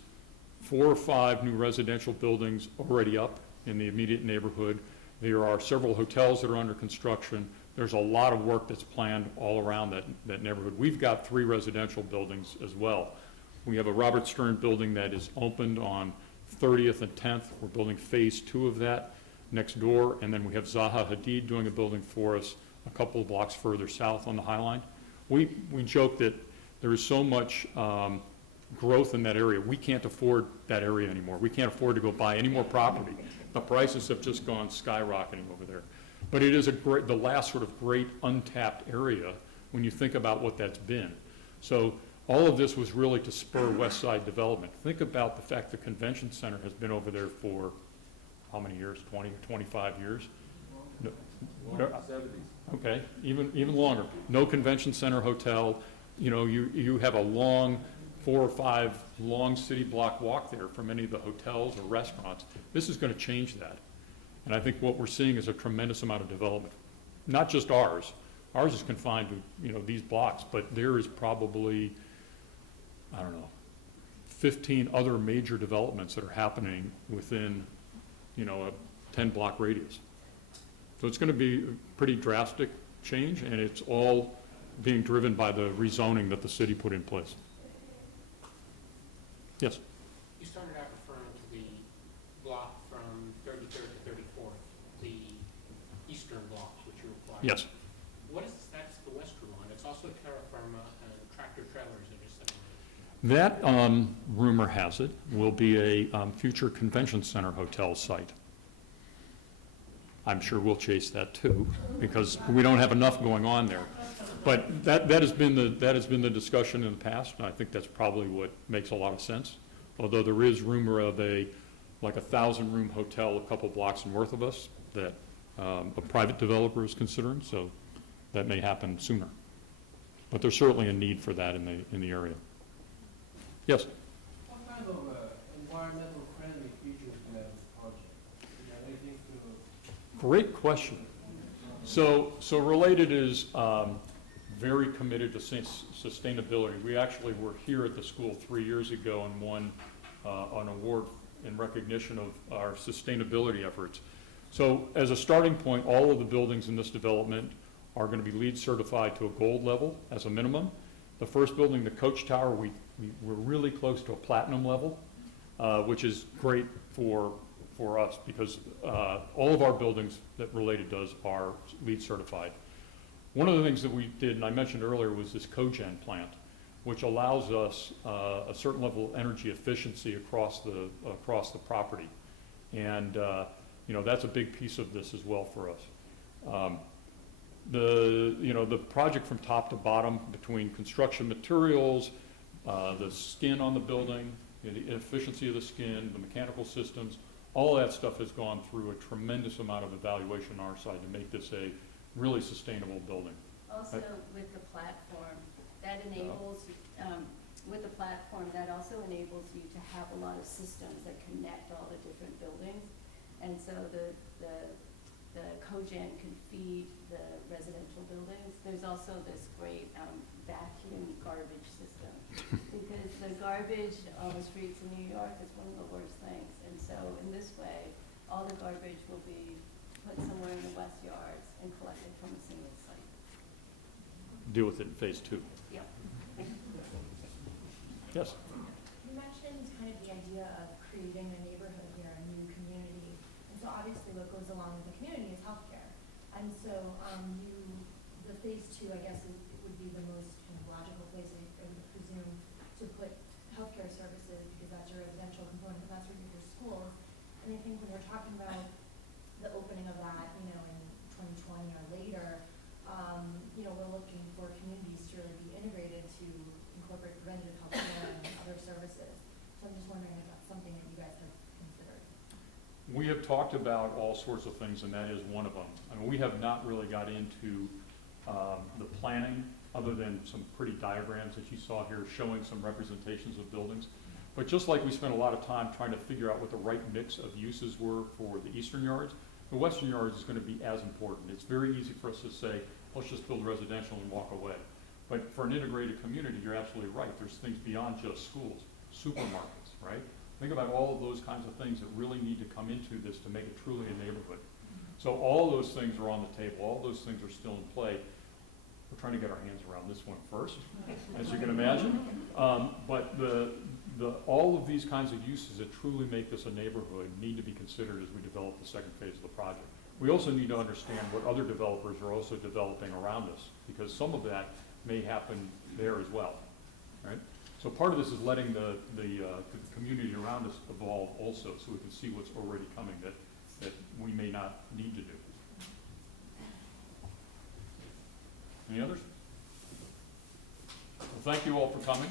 4 or 5 new residential buildings already up in the immediate neighborhood. There are several hotels that are under construction. There's a lot of work that's planned all around that neighborhood. We've got 3 residential buildings as well. We have a Robert Stern building that is opened on 30th and 10th. We're building phase 2 of that next door. And then we have Zaha Hadid doing a building for us a couple of blocks further south on the High Line. We joke that there is so much growth in that area. We can't afford that area anymore. We can't afford to go buy any more property. The prices have just gone skyrocketing over there. But it is the last sort of great untapped area when you think about what that's been. So all of this was really to spur West Side development. Think about the fact the convention center has been over there for how many years? 20 or 25 years? No, 70s. Okay, even longer. No convention center hotel. You know, you have a long 4 or 5 long city block walk there for many of the hotels or restaurants. This is going to change that. And I think what we're seeing is a tremendous amount of development. Not just ours. Ours is confined to, these blocks, but there is probably, 15 other major developments that are happening within, a 10-block radius. So it's going to be a pretty drastic change, and it's all being driven by the rezoning that the city put in place. Yes? You started out referring to the block from 33rd to 34th, the eastern block, which you required. Yes. That's the western one. It's also terra firma and tractor trailers that you're setting up. That, rumor has it, will be a future convention center hotel site. I'm sure we'll chase that too, because we don't have enough going on there. But that has been the discussion in the past, and I think that's probably what makes a lot of sense. Although there is rumor of like a 1,000-room hotel a couple blocks north of us that a private developer is considering, so that may happen sooner. But there's certainly a need for that in the area. Yes? What kind of environmental friendly features do you have in the project? Do you have anything to... Great question. So Related is very committed to sustainability. We actually were here at the school 3 years ago and won an award in recognition of our sustainability efforts. So as a starting point, all of the buildings in this development are going to be LEED certified to a gold level as a minimum. The first building, the Coach Tower, we're really close to a platinum level, which is great for us because all of our buildings that Related does are LEED certified. One of the things that we did, and I mentioned earlier, was this cogen plant, which allows us a certain level of energy efficiency across the property. And that's a big piece of this as well for us. The project from top to bottom, between construction materials, the skin on the building, the efficiency of the skin, the mechanical systems, all that stuff has gone through a tremendous amount of evaluation on our side to make this a really sustainable building. Also, with the platform, that enables, that also enables you to have a lot of systems that connect all the different buildings. And so the cogen can feed the residential buildings. There's also this great vacuum garbage system, because the garbage on the streets in New York is one of the worst things. And so in this way, all the garbage will be put somewhere in the West Yards and collected from a single site. Deal with it in phase 2. Yep. Yes? You mentioned kind of the idea of creating a neighborhood here, a new community. And so obviously what goes along with the community is healthcare. And so the phase 2, I guess, it would be the most kind of logical place, I would presume, to put healthcare services, because that's your residential component and that's where you do your schools. And I think when we're talking about the opening of that, in 2020 or later, we're looking for communities to really be integrated to incorporate preventative healthcare and other services. So I'm just wondering if that's something that you guys have considered. We have talked about all sorts of things, and that is one of them. I mean, we have not really got into the planning, other than some pretty diagrams that you saw here showing some representations of buildings. But just like we spent a lot of time trying to figure out what the right mix of uses were for the eastern yards, the western yards is going to be as important. It's very easy for us to say, let's just build residential and walk away. But for an integrated community, you're absolutely right. There's things beyond just schools, supermarkets, right? Think about all of those kinds of things that really need to come into this to make it truly a neighborhood. So all those things are on the table. All those things are still in play. We're trying to get our hands around this one first, as you can imagine. But all of these kinds of uses that truly make this a neighborhood need to be considered as we develop the second phase of the project. We also need to understand what other developers are also developing around us, because some of that may happen there as well, right? So part of this is letting the community around us evolve also, so we can see what's already coming that we may not need to do. Any others? Well, thank you all for coming.